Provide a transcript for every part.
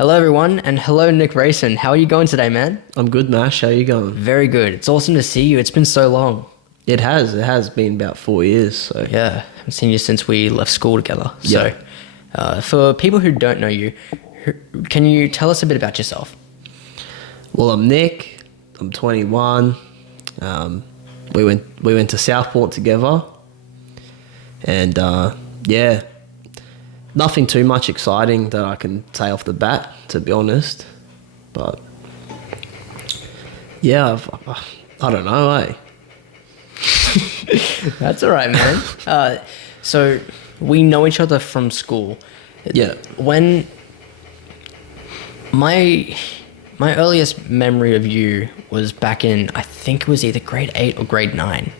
Hello, everyone, and hello, Nick Rayson. How are you going today, man? I'm good, Mash. How you going? Very good. It's awesome to see you. It's been so long. It has. It has been about 4 years. So Yeah, I've seen you since we left school together. Yeah. So, for people who don't know you, can you tell us a bit about yourself? Well, I'm Nick. I'm 21. We went to Southport together, and yeah, nothing too much exciting that I can say off the bat, to be honest. But yeah, I don't know, eh? That's all right, man. So we know each other from school. Yeah. When my earliest memory of you was back in, I think it was either grade 8 or grade 9.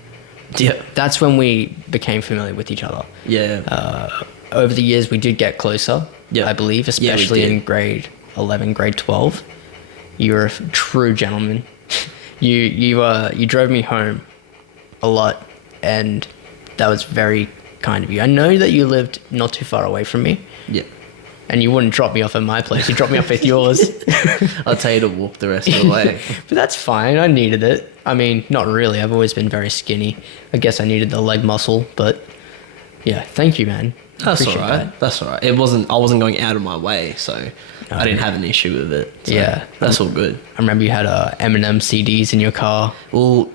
Yeah. That's when we became familiar with each other. Yeah. Over the years, we did get closer, Yeah. I believe, Yeah, we especially did. in grade 11, grade 12. You were a true gentleman. You drove me home a lot, and that was very kind of you. I know that you lived not too far away from me, Yeah. and you wouldn't drop me off at my place. You dropped me off at yours. I'll tell you to walk the rest of the way. But that's fine. I needed it. I mean, not really. I've always been very skinny. I guess I needed the leg muscle, but yeah, thank you, man. That's all Appreciate right. that. That's all right. I wasn't going out of my way, so I didn't have an issue with it. So Yeah. that's all good. I remember you had Eminem CDs in your car. Well,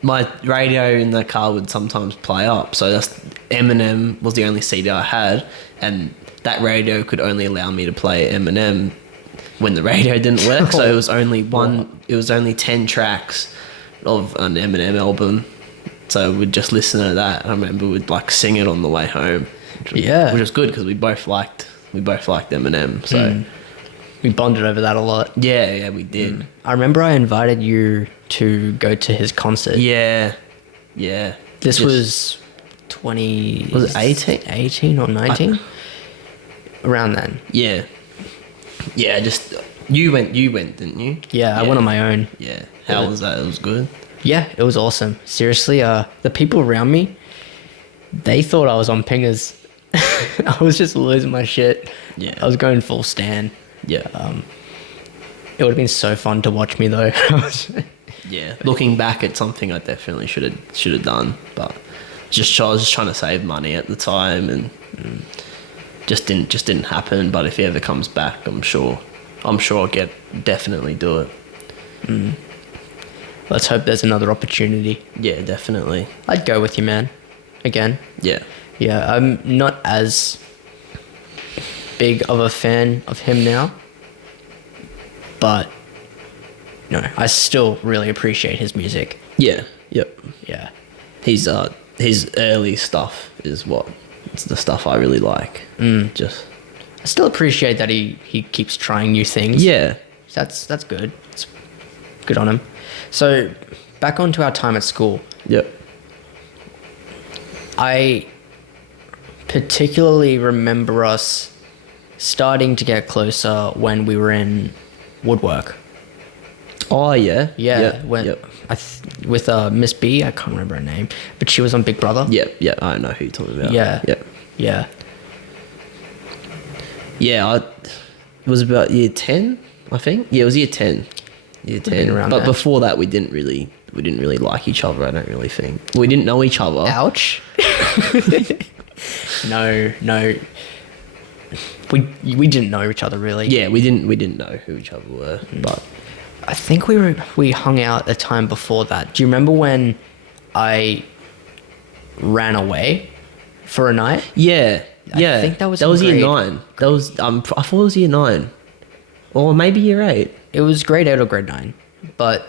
my radio in the car would sometimes play up, so that's Eminem was the only CD I had, and that radio could only allow me to play Eminem when the radio didn't work. So it was only It was only 10 tracks of an Eminem album. So we'd just listen to that. I remember we'd like sing it on the way home. Yeah. Which was good because we both liked Eminem. So We bonded over that a lot. yeah, we did. I remember I invited you to go to his concert. Yeah. This Just- was 20... Was it 18? 18 or 19? Around then. Yeah. Just you went, didn't you? Yeah, I went on my own. Yeah. How was that? It was good. Yeah, it was awesome. Seriously, the people around me, they thought I was on pingers. I was just losing my shit. Yeah. I was going full Stan. Yeah. It would have been so fun to watch me though. Yeah. Looking back at something I definitely should have done, but I was just trying to save money at the time, and just didn't happen. But if he ever comes back, I'm sure I'll definitely do it. Let's hope there's another opportunity. Yeah, definitely. I'd go with you, man. Again. Yeah. Yeah, I'm not as big of a fan of him now, but no, I still really appreciate his music. Yeah. Yep. Yeah. His early stuff is it's the stuff I really like. Just I still appreciate that he keeps trying new things. yeah. That's good. It's good on him. So, back onto our time at school. Yep. I particularly remember us starting to get closer when we were in woodwork. Oh yeah. Yeah, Yep. when Yep. with Miss B, I can't remember her name, but she was on Big Brother. Yep. I know who you're talking about. Yeah. Yep. Yeah. Yeah, it was about year 10, I think. Yeah, it was year 10. Year 10. around But there. before that, we didn't really like each other, I don't really think. We didn't know each other. Ouch. No. We didn't know each other really. Yeah, we didn't know who each other were. But I think we hung out a time before that. Do you remember when I ran away for a night? yeah. I think that was year grade- 9. That was I thought it was year 9. Or maybe year 8. It was grade 8 or grade 9. But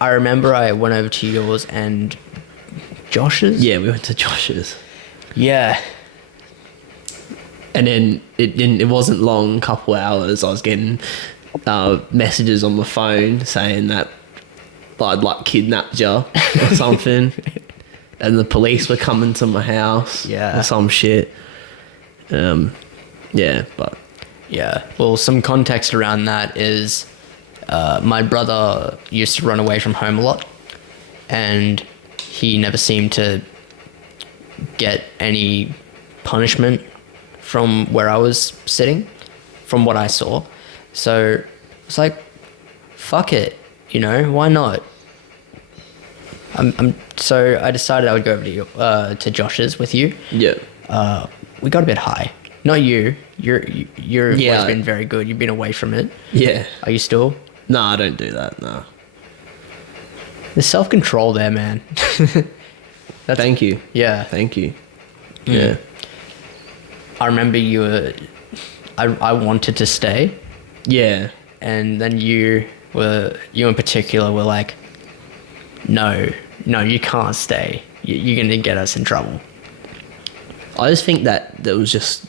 I remember I went over to yours and Josh's. Yeah, we went to Josh's. Yeah. And then it wasn't long, a couple hours, I was getting messages on my phone saying that I'd like kidnapped you or something. And the police were coming to my house. Yeah. Or some shit. Yeah, but Yeah. Well, some context around that is my brother used to run away from home a lot, and he never seemed to get any punishment from where I was sitting, from what I saw. So it's like, fuck it, you know, why not? So I decided I would go over to Josh's with you. Yeah. We got a bit high. Not you. You've Yeah. always been very good. You've been away from it. Yeah. Are you still? No, I don't do that. No. There's self-control there, man. Thank you. Yeah. Thank you. Yeah. I remember you were... I wanted to stay, Yeah. and then you in particular were like, no, you can't stay. You're going to get us in trouble. I just think that was just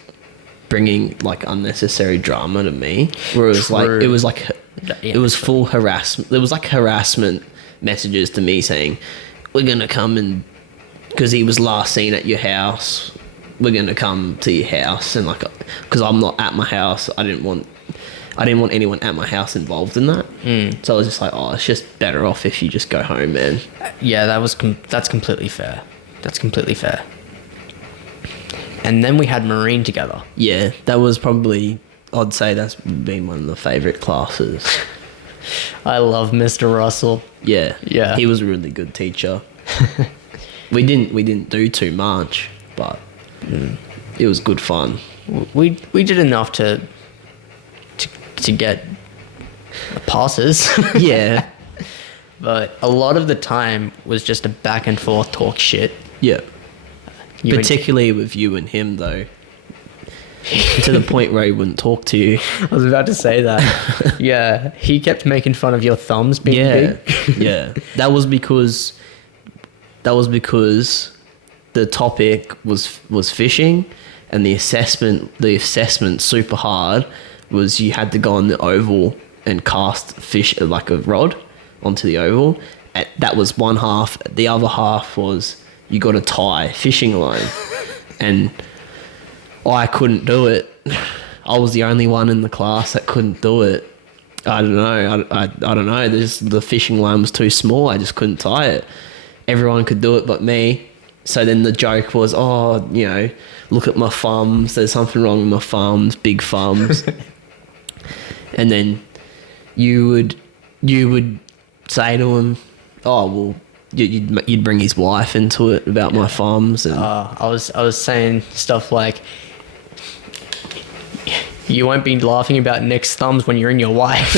bringing like unnecessary drama to me. Where it was like Yeah. it was full harassment. There was like harassment messages to me saying, "We're gonna come and," because he was last seen at your house. We're gonna come to your house, and like, because I'm not at my house, I didn't want anyone at my house involved in that. So I was just like, oh, it's just better off if you just go home, man. Yeah, that's completely fair. That's completely fair. And then we had Marine together. Yeah, that was probably, I'd say that's been one of the favourite classes. I love Mr. Russell. Yeah. Yeah. He was a really good teacher. we didn't do too much, but it was good fun. We did enough to get passes. Yeah. But a lot of the time was just a back and forth talk shit. Yeah. You and- Particularly with you and him, though. To the point where he wouldn't talk to you. I was about to say that. Yeah, he kept making fun of your thumbs being Yeah. big. Yeah. That was because the topic was fishing, and the assessment super hard was you had to go on the oval and cast fish like a rod onto the oval. And that was one half. The other half was you got to tie fishing line, and I couldn't do it. I was the only one in the class that couldn't do it. I don't know. I don't know. The fishing line was too small. I just couldn't tie it. Everyone could do it but me. So then the joke was, oh, you know, look at my thumbs. There's something wrong with my thumbs. Big thumbs. And then you would say to him, oh, well, you'd bring his wife into it about my thumbs. And I was saying stuff like, you won't be laughing about Nick's thumbs when you're in your wife.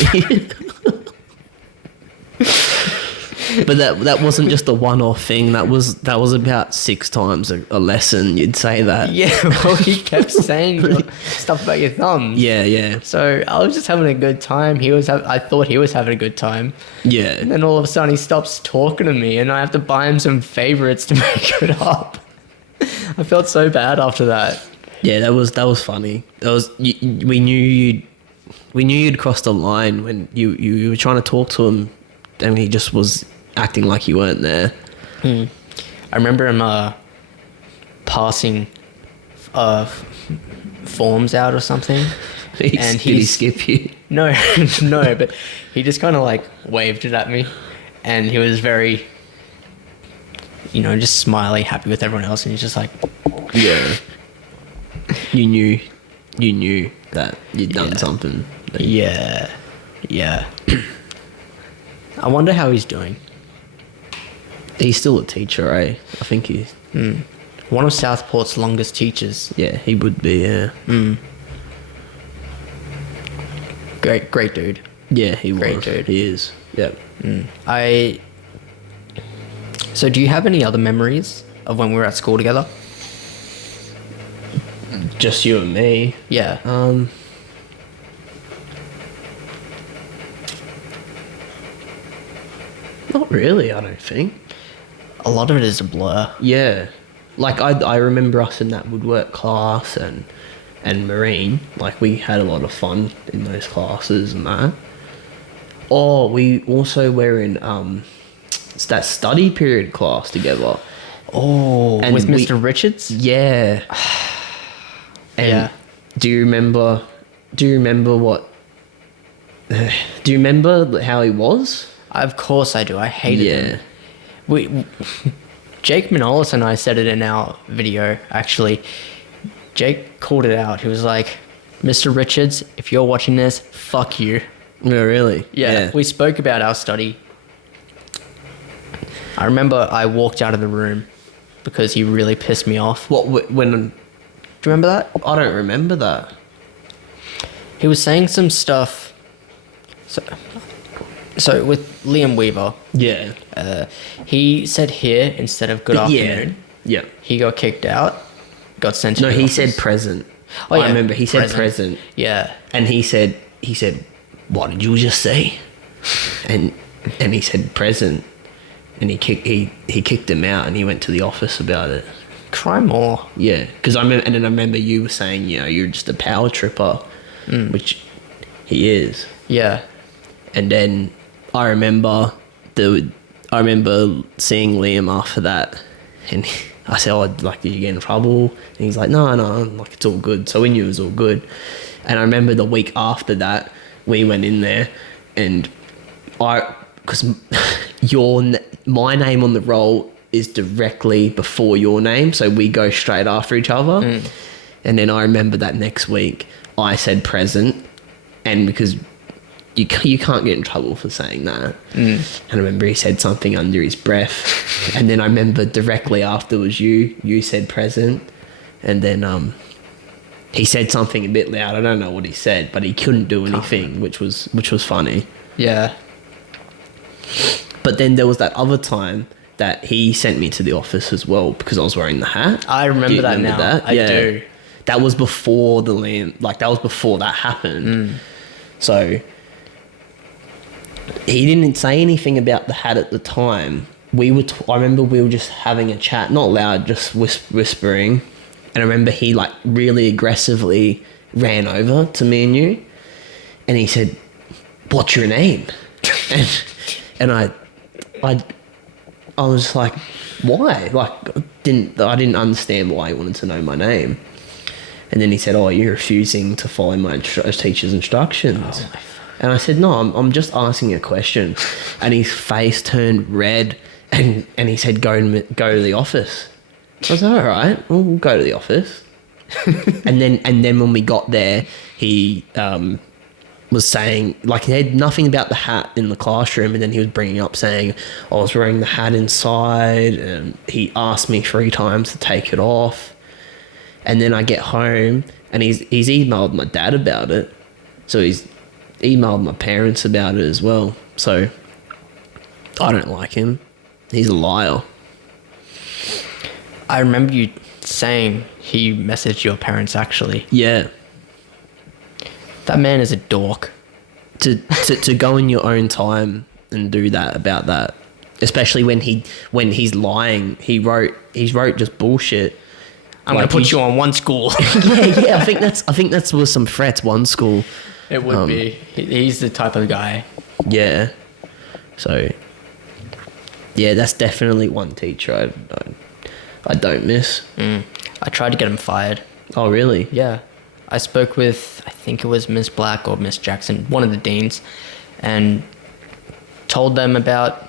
but that wasn't just a one-off thing. That was about 6 times a lesson. You'd say that. Yeah, well, he kept saying stuff about your thumbs. Yeah. So I was just having a good time. I thought he was having a good time. Yeah. And then all of a sudden he stops talking to me and I have to buy him some favorites to make it up. I felt so bad after that. Yeah, that was funny. We knew you'd crossed the line when you were trying to talk to him, and he just was acting like you weren't there. I remember him passing forms out or something. Did he skip you? No, no, but he just kind of like waved it at me, and he was very, just smiley, happy with everyone else, and he's just like, yeah. You knew that you'd done something. Yeah. I wonder how he's doing. He's still a teacher, eh? I think he's... One of Southport's longest teachers. Yeah, he would be, yeah. Great dude. Yeah, he Great was. dude. He is. Yep. So do you have any other memories of when we were at school together? Just you and me. Yeah. Not really, I don't think. A lot of it is a blur. Yeah. Like, I remember us in that woodwork class and marine. Like, we had a lot of fun in those classes and that. Oh, we also were in it's that study period class together. Oh, And with we- Mr. Richards? Yeah. And Yeah. Do you remember what... Do you remember how he was? Of course I do. I hated him. Jake Manolis and I said it in our video, actually. Jake called it out. He was like, Mr. Richards, if you're watching this, fuck you. Yeah, really? Yeah, we spoke about our study. I remember I walked out of the room because he really pissed me off. What, when... Do you remember that? I don't remember that. He was saying some stuff. So with Liam Weaver, Yeah. he said here instead of good afternoon. Yeah. He got kicked out, got sent to No, the he office. said present. Oh, yeah. I remember he said present. Yeah. And he said, what did you just say? And he said present. And he kicked him out, and he went to the office about it. Cry more. Yeah, because I remember you were saying, you're just a power tripper, which he is. Yeah. And then I remember seeing Liam after that, and I said, "Oh, like, did you get in trouble?" And he's like, "No, like, it's all good." So we knew it was all good. And I remember the week after that, we went in there, and because my name on the roll is directly before your name, so we go straight after each other. And then I remember that next week I said present, and because you can't get in trouble for saying that. And I remember he said something under his breath, and then I remember directly afterwards you said present, and then he said something a bit loud. I don't know what he said, but he couldn't do anything, which was funny. Yeah. But then there was that other time that he sent me to the office as well because I was wearing the hat. I remember that now. I do. That was before that was before that happened. So he didn't say anything about the hat at the time. I remember we were just having a chat, not loud, just whispering. And I remember he like really aggressively ran over to me and you, and he said, "What's your name?" and I was like, "Why?" Like, I didn't understand why he wanted to know my name. And then he said, "Oh, you're refusing to follow my teacher's instructions." Oh, and I said, "No, I'm just asking a question." And his face turned red, and he said, "Go to the office." I was like, "All right, we'll go to the office." and then when we got there, he was saying, like, he had nothing about the hat in the classroom, and then he was bringing up saying I was wearing the hat inside, and he asked me 3 times to take it off. And then I get home, and he's emailed my dad about it, so he's emailed my parents about it as well. So I don't like him. He's a liar. I remember you saying he messaged your parents, actually. Yeah. That man is a dork. To go in your own time and do that about that, especially when he's lying. He wrote just bullshit. I'm gonna put you on one school. yeah. I think that's was some threats. One school. It would be. He's the type of guy. Yeah. So. Yeah, that's definitely one teacher I don't miss. I tried to get him fired. Oh, really? Yeah. I spoke with, I think it was Miss Black or Miss Jackson, one of the deans, and told them about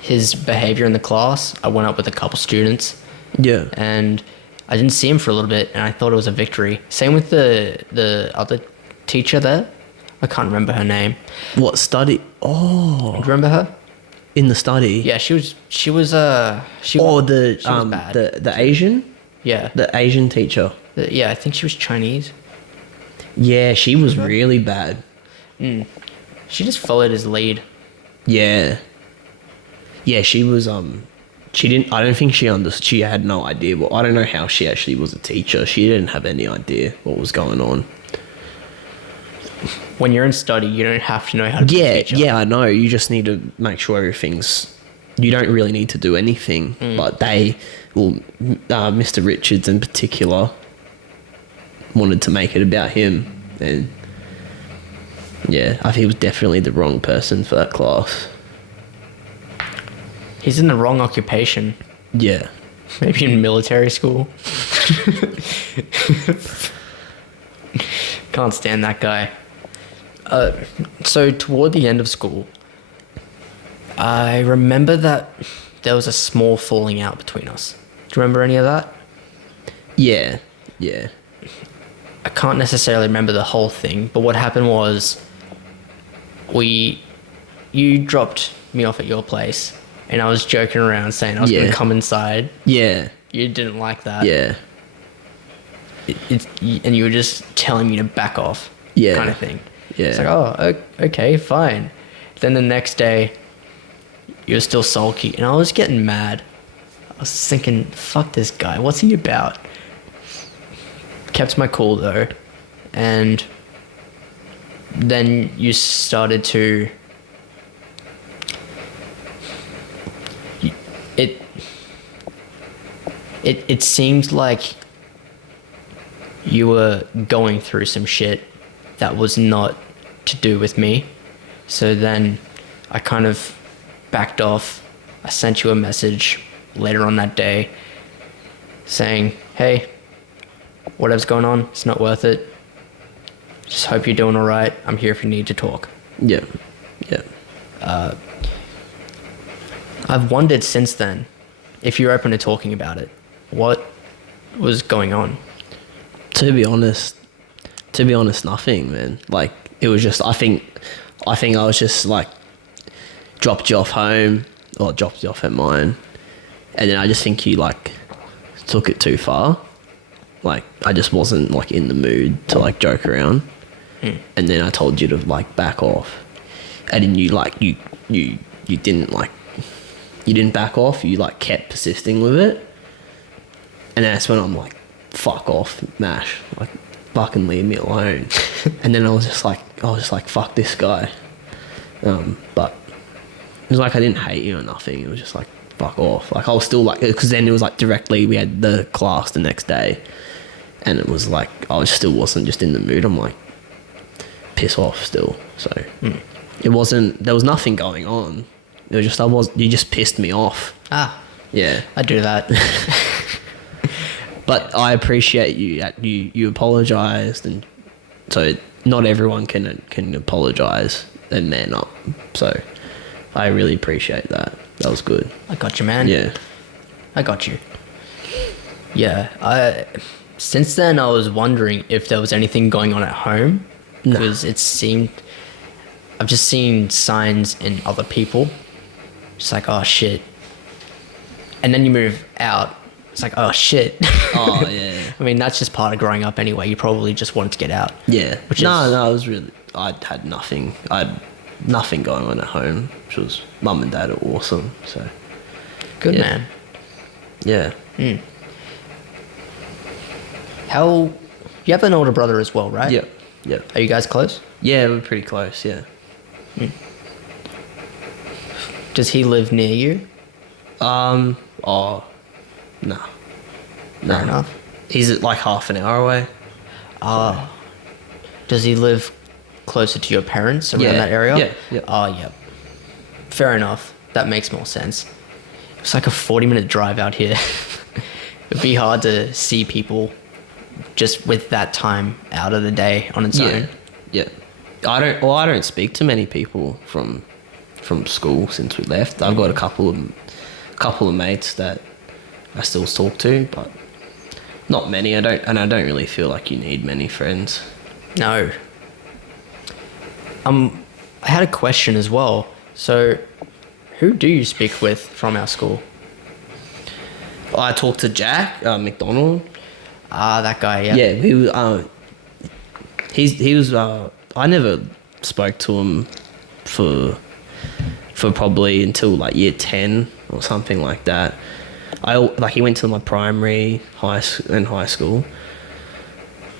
his behavior in the class. I went up with a couple students. Yeah. And I didn't see him for a little bit, and I thought it was a victory. Same with the other teacher there. I can't remember her name. What study? Do Oh, you remember her? in the study. Yeah, she was The bad. the Asian, Yeah. the Asian teacher. Yeah, I think she was Chinese. Yeah, she was really bad. She just followed his lead. Yeah. Yeah, she was she didn't. I don't think she understood. She had no idea. But I don't know how she actually was a teacher. She didn't have any idea what was going on. When you're in study, you don't have to know how to be a teacher. Yeah, I know. You just need to make sure everything's. You don't really need to do anything, but Mr. Richards in particular wanted to make it about him, and yeah, I think he was definitely the wrong person for that class. He's in the wrong occupation. Yeah. Maybe in military school. Can't stand that guy. So toward the end of school, I remember that there was a small falling out between us. Do you remember any of that? Yeah. Yeah. I can't necessarily remember the whole thing, but what happened was you dropped me off at your place, and I was joking around saying I was going to come inside. Yeah. You didn't like that. Yeah. And you were just telling me to back off. Yeah. Kind of thing. Yeah. It's like, oh, okay, fine. Then the next day, you were still sulky, and I was getting mad. I was thinking, fuck this guy. What's he about? Kept my cool though, and then you started to. It seemed like you were going through some shit that was not to do with me. So then I kind of backed off. I sent you a message later on that day saying, hey, whatever's going on, it's not worth it. Just hope you're doing all right. I'm here if you need to talk. Yeah. Yeah. I've wondered since then if you're open to talking about it. What was going on? To be honest, nothing, man. Like, it was just, I think I was just like, dropped you off home, or dropped you off at mine, and then I just think you like took it too far. Like, I just wasn't like in the mood to like joke around, and then I told you to like back off, and then you like you didn't like, you didn't back off. You like kept persisting with it, and that's when I'm like, fuck off, Mash, like fucking leave me alone. And then I was just like, fuck this guy. But it was like I didn't hate you or nothing. It was just like, fuck off. Like, I was still like, because then it was like directly we had the class the next day, and it was like I was still wasn't just in the mood. I'm like, piss off still. So it wasn't, there was nothing going on. It was just you just pissed me off. Yeah, I do that. but I appreciate you apologized, and so not everyone can apologize and man up. So I really appreciate that. That was good. I got you, man. Yeah. I got you. Yeah, since then I was wondering if there was anything going on at home, because it seemed, I've just seen signs in other people. It's like, oh shit. And then you move out, it's like, oh shit. Oh yeah. I mean, that's just part of growing up anyway. You probably just wanted to get out. Yeah. No, it was really, I had nothing going on at home, which was mum and dad are awesome. So good, yeah. man. Yeah. You have an older brother as well, right? Yeah. Yeah. Are you guys close? Yeah, we're pretty close. Yeah. Does he live near you? No. Fair enough. He's at like half an hour away. Does he live closer to your parents around that area? Yeah. Oh, yeah. Fair enough. That makes more sense. It's like a 40-minute drive out here. It'd be hard to see people just with that time out of the day on its own. Yeah. I don't speak to many people from school since we left. I've got a couple of mates that I still talk to, but not many. I don't really feel like you need many friends. No. I had a question as well. So, who do you speak with from our school? I talked to Jack McDonald. That guy. Yeah. Yeah, he was. I never spoke to him for probably until like year 10 or something like that. He went to my primary, high school.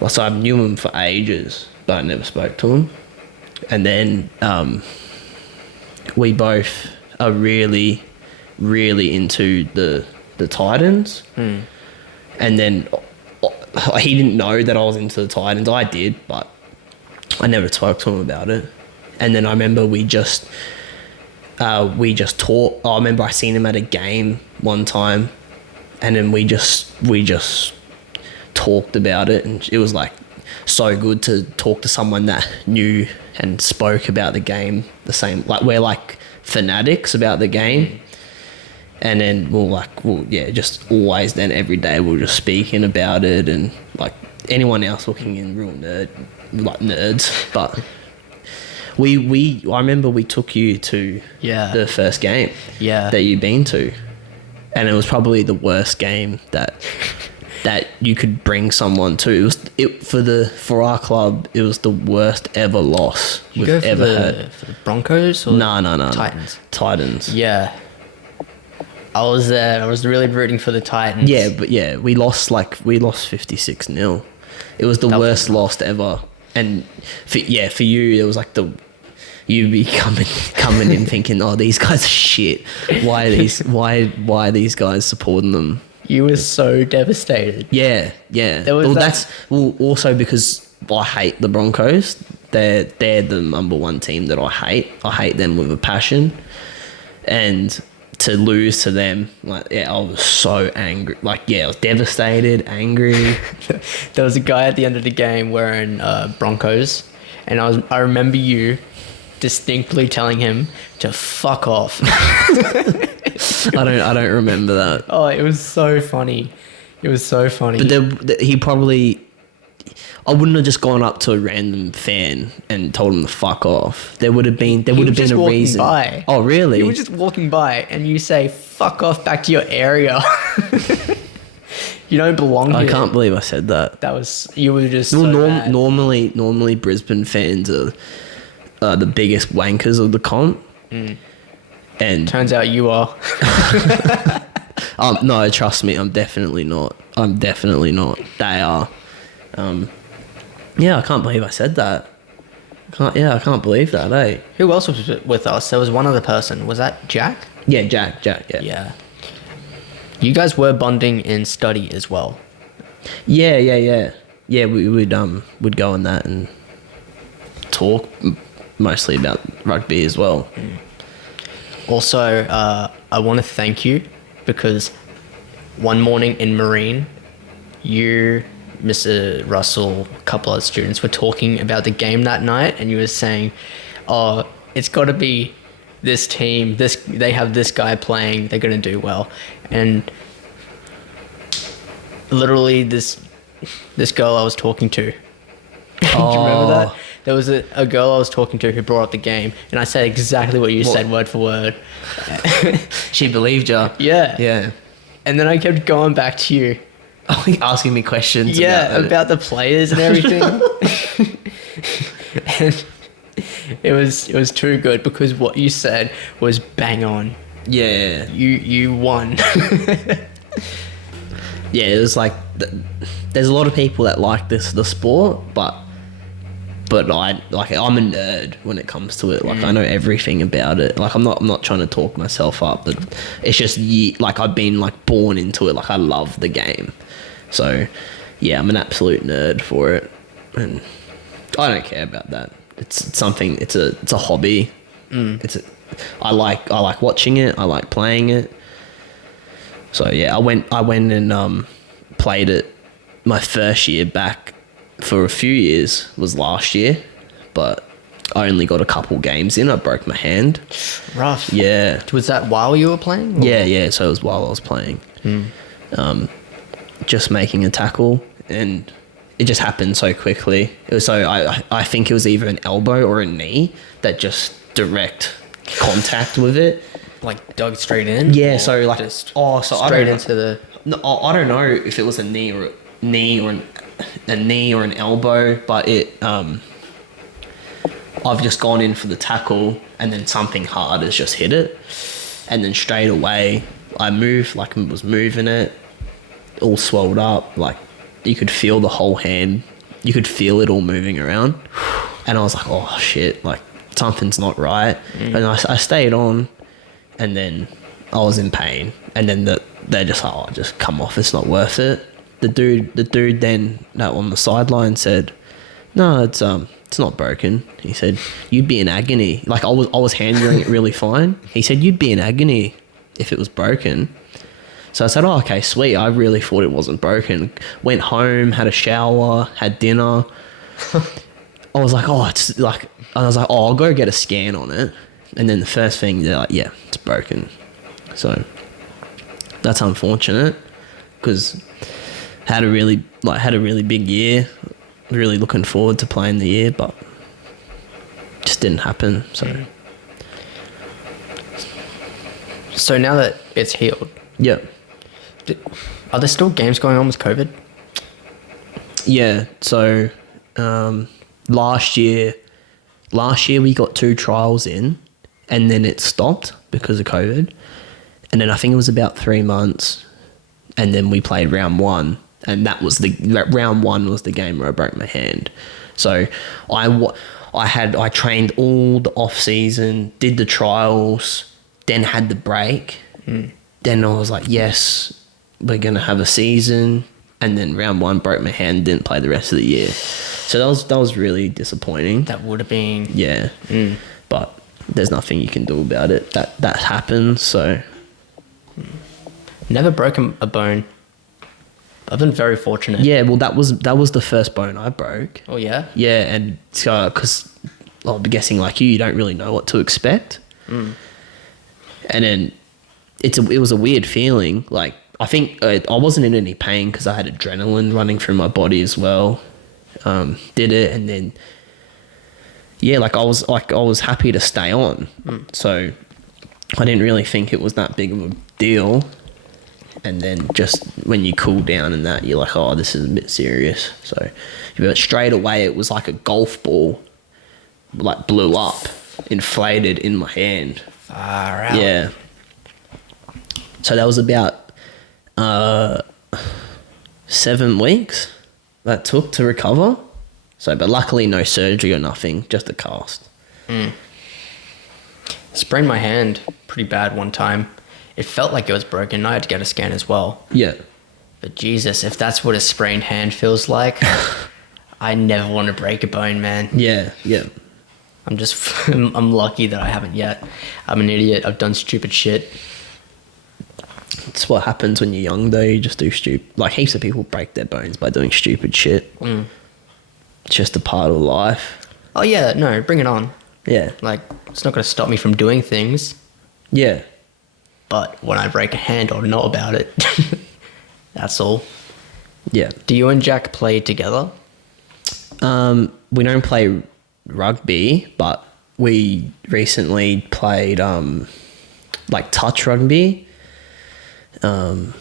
So I knew him for ages, but I never spoke to him. And then we both are really, really into the Titans. And then he didn't know that I was into the Titans. I did, but I never spoke to him about it. And then I remember we just talked. I remember I seen him at a game one time, and then we just talked about it, and it was like so good to talk to someone that knew and spoke about the game the same. Like, we're like fanatics about the game, and then just always then every day we're just speaking about it, and like anyone else looking in real nerds, but I remember we took you to the first game that you'd been to, and it was probably the worst game that you could bring someone to. For our club, it was the worst ever loss we've ever had. For the Broncos or No. Titans. Yeah. I was there. I was really rooting for the Titans. Yeah, but we lost 56-0. It was the worst loss ever. And for you, it was like you'd be coming in thinking, oh, these guys are shit. Why are these guys supporting them? You were so devastated. Yeah. That's also because I hate the Broncos. They're the number one team that I hate. I hate them with a passion. And to lose to them, I was so angry. I was devastated, angry. There was a guy at the end of the game wearing Broncos, and I remember you distinctly telling him to fuck off. I don't remember that. Oh, it was so funny. It was so funny. But he probably... I wouldn't have just gone up to a random fan and told him to fuck off. There would have been a reason. By. Oh, really? You were just walking by and you say, fuck off back to your area. You don't belong here. I can't believe I said that. You were just bad. Normally Brisbane fans are the biggest wankers of the comp. Mm. And turns out you are. No, trust me, I'm definitely not. They are. I can't believe I said that. I can't believe that, eh? Who else was with us? There was one other person. Was that Jack? Yeah, Jack, yeah. Yeah. You guys were bonding in study as well. Yeah. Yeah, we would go on that and talk mostly about rugby as well. Mm. Also, I want to thank you because one morning in Marine, you, Mr. Russell, a couple of students were talking about the game that night, and you were saying, oh, it's got to be this team, they have this guy playing, they're going to do well. And literally this girl I was talking to, do you remember that? There was a girl I was talking to who brought up the game, and I said exactly what you said, word for word. She believed you. Yeah. And then I kept going back to you. Asking me questions. About the players and everything. And it was too good because what you said was bang on. Yeah. You won. Yeah, it was like there's a lot of people that like the sport, but I'm a nerd when it comes to it. I know everything about it. I'm not trying to talk myself up, but it's just I've been born into it. I love the game. So, yeah, I'm an absolute nerd for it, and I don't care about that. It's something. It's a hobby. I like watching it. I like playing it. So yeah, I went and played it. My first year back for a few years was last year, but I only got a couple games in. I broke my hand. Rough. Yeah. Was that while you were playing? Or? Yeah. So it was while I was playing. Just making a tackle, and it just happened so quickly. It was I think it was either an elbow or a knee that just direct contact with it. Dug straight in? Yeah, so just straight into the... No, I don't know if it was a knee or an elbow, but I've just gone in for the tackle, and then something hard has just hit it, and then straight away I moved, was moving it, all swelled up, you could feel the whole hand, you could feel it all moving around, and I was like, oh shit, something's not right. And I stayed on, and then I was in pain, and then they're just like, oh, just come off, it's not worth it. The dude then on the sideline said, no, it's not broken. He said, you'd be in agony. I was handling it really fine. He said, you'd be in agony if it was broken. So I said, oh, okay, sweet. I really thought it wasn't broken. Went home, had a shower, had dinner. I was like, I'll go get a scan on it. And then the first thing, they're like, yeah, it's broken. So that's unfortunate because had a really big year. Really looking forward to playing the year, but just didn't happen. So now that it's healed, yeah, are there still games going on with COVID? yeah. So last year we got 2 trials in, and then it stopped because of COVID. And then I think it was about 3 months, and then we played round 1, and round 1 was the game where I broke my hand. So I trained all the off season, did the trials, then had the break. Then I was like, yes, we're gonna have a season. And then round 1 broke my hand, didn't play the rest of the year. So that was really disappointing. That would have been... Yeah. But there's nothing you can do about it. That happens. So Never broken a bone. I've been very fortunate. yeah, well that was the first bone I broke. Oh yeah? Yeah, and so because I'll be guessing like you don't really know what to expect. And then it was a weird feeling. Like I think I wasn't in any pain because I had adrenaline running through my body as well. Did it, and then yeah, I was happy to stay on. So I didn't really think it was that big of a deal. And then just when you cool down and that, you're like, oh, this is a bit serious. So but straight away, it was like a golf ball, like blew up, inflated in my hand. Far out. Yeah. So that was about 7 weeks that took to recover. So, but luckily no surgery or nothing, just a cast. Sprained my hand pretty bad one time. It felt like it was broken. I had to get a scan as well. Yeah. But Jesus, if that's what a sprained hand feels like, I never want to break a bone, man. Yeah, yeah. I'm lucky that I haven't yet. I'm an idiot. I've done stupid shit. It's what happens when you're young, though. You just do stupid. Like heaps of people break their bones by doing stupid shit. It's just a part of life. Oh yeah, no, bring it on. Yeah. Like, it's not going to stop me from doing things. Yeah. But when I break a hand, I'll know about it. That's all. Yeah. Do you and Jack play together? We don't play rugby, but we recently played like touch rugby. And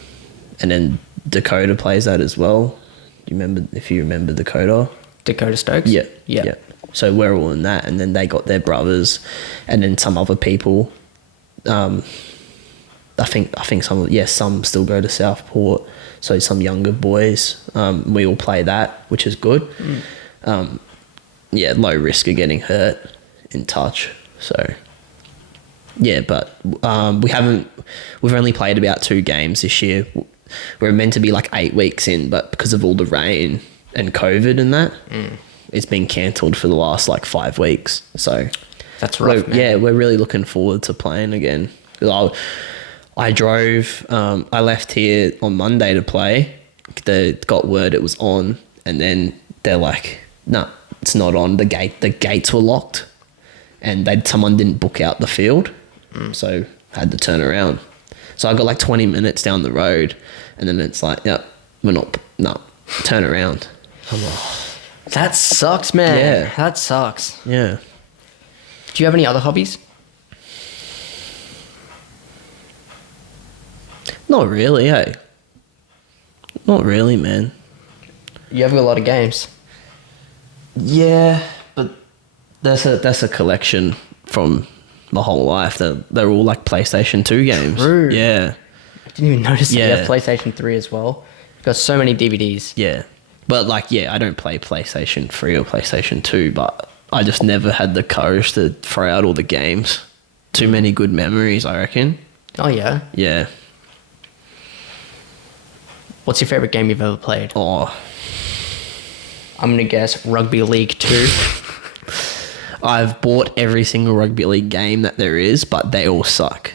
then Dakota plays that as well. Do you remember, if you remember Dakota? Dakota Stokes? Yeah. Yeah. So we're all in that, and then they got their brothers, and then some other people. I think some still go to Southport, so some younger boys. We all play that, which is good. Low risk of getting hurt in touch. So yeah, but we've only played about 2 games this year. We're meant to be like 8 weeks in, but because of all the rain and COVID and that, it's been cancelled for the last like 5 weeks. So that's rough, man. Yeah, we're really looking forward to playing again. I drove. I left here on Monday to play. They got word it was on, and then they're like, "No, it's not on." The gates were locked, and someone didn't book out the field, so had to turn around. So I got like 20 minutes down the road, and then it's like, "Yep, turn around." I'm like, that sucks, man. Yeah. That sucks. yeah. Do you have any other hobbies? Not really, hey. Not really, man. You have a lot of games. Yeah, but that's a collection from my whole life. They're all like PlayStation 2 games. True. Yeah. I didn't even notice that you Yeah. have PlayStation 3 as well. You've got so many DVDs. Yeah. But I don't play PlayStation 3 or PlayStation 2, but I just never had the courage to throw out all the games. Too many good memories, I reckon. Oh, yeah? Yeah. What's your favourite game you've ever played? Oh, I'm going to guess Rugby League 2. I've bought every single rugby league game that there is, but they all suck.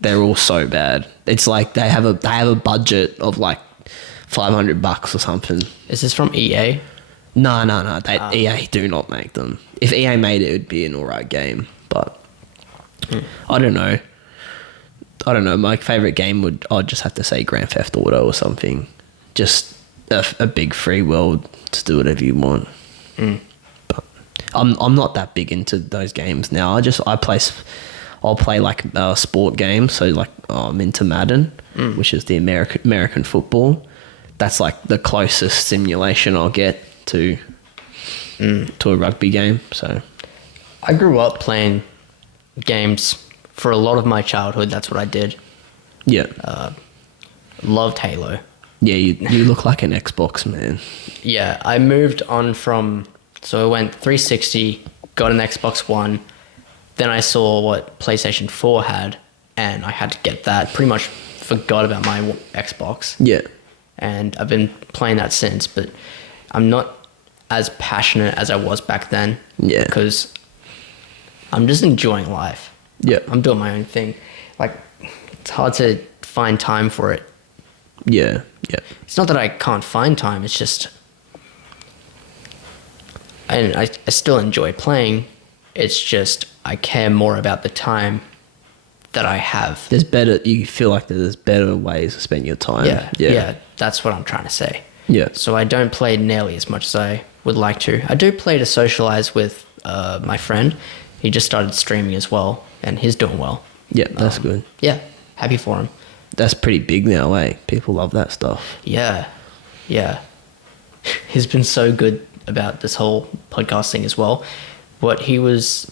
They're all so bad. It's like they have a budget of like $500 or something. Is this from EA? No. EA do not make them. If EA made it, it would be an alright game. But I don't know. My favourite game I'd just have to say Grand Theft Auto or something. Just a big free world to do whatever you want. But I'm not that big into those games now. I'll play like sport games. So like I'm into Madden, which is the American football. That's like the closest simulation I'll get to a rugby game. So I grew up playing games for a lot of my childhood. That's what I did. yeah, Loved Halo. yeah. You look like an Xbox man. Yeah, I moved on from, so I went 360, got an Xbox One, then I saw what PlayStation 4 had, and I had to get that. Pretty much forgot about my Xbox, Yeah, and I've been playing that since, but I'm not as passionate as I was back then. Yeah. Because I'm just enjoying life. yeah, I'm doing my own thing. Like, it's hard to find time for it. yeah, yeah, It's not that I can't find time, it's just... And I still enjoy playing. It's just I care more about the time that I have. You feel like there's better ways to spend your time. Yeah, that's what I'm trying to say. Yeah. So I don't play nearly as much as I would like to. I do play to socialize with my friend. He just started streaming as well, and he's doing well. Yeah, that's good. Yeah, happy for him. That's pretty big now, eh? People love that stuff. Yeah. He's been so good about this whole podcast thing as well. What he was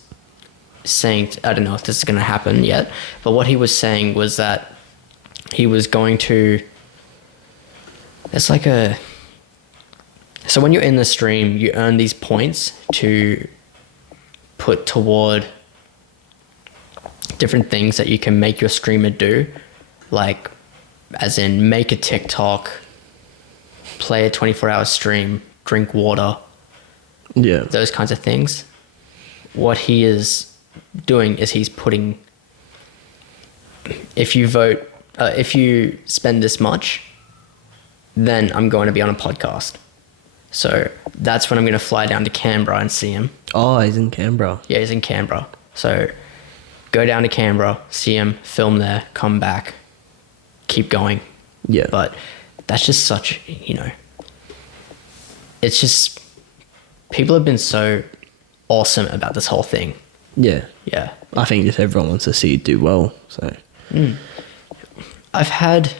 saying, I don't know if this is going to happen yet, but what he was saying was that he was going to, it's like so when you're in the stream, you earn these points to put toward different things that you can make your streamer do, like as in make a TikTok, play a 24-hour stream, drink water, Yeah. those kinds of things. What he is doing is he's putting, if you spend this much, then I'm going to be on a podcast. So that's when I'm going to fly down to Canberra and see him. Oh, he's in Canberra. Yeah, he's in Canberra. So go down to Canberra, see him, film there, come back, keep going. Yeah. But that's just such, it's just, people have been so awesome about this whole thing. Yeah. Yeah. I think just everyone wants to see you do well. So I've had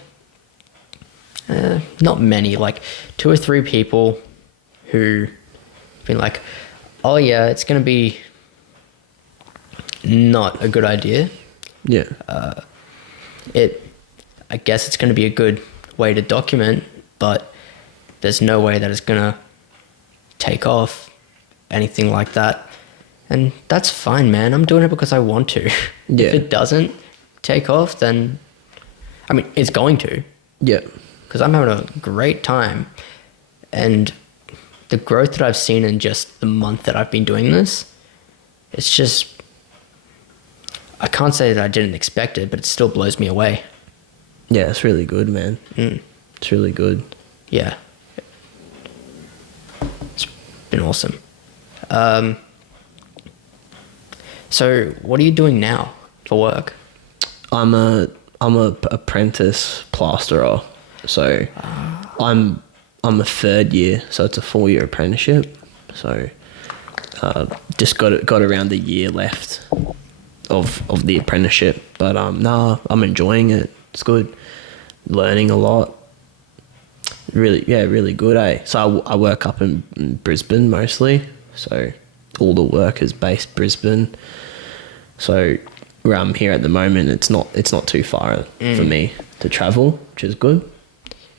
not many, like 2 or 3 people who been like, oh yeah, it's going to be not a good idea. yeah. I guess it's going to be a good way to document, but there's no way that it's going to take off, anything like that. And that's fine, man. I'm doing it because I want to. Yeah. If it doesn't take off, then, I mean, it's going to. Yeah. Because I'm having a great time. And the growth that I've seen in just the month that I've been doing this, it's just, I can't say that I didn't expect it, but it still blows me away. Yeah, it's really good, man. It's really good. Yeah. It's been awesome. So what are you doing now for work? I'm a apprentice plasterer. So I'm a 3rd year, so it's a 4-year apprenticeship. So just got around a year left of the apprenticeship. But I'm enjoying it. It's good. Learning a lot. Really good, eh? So I work up in Brisbane mostly. So all the work is based Brisbane. So where I'm here at the moment, it's not too far for me to travel, which is good.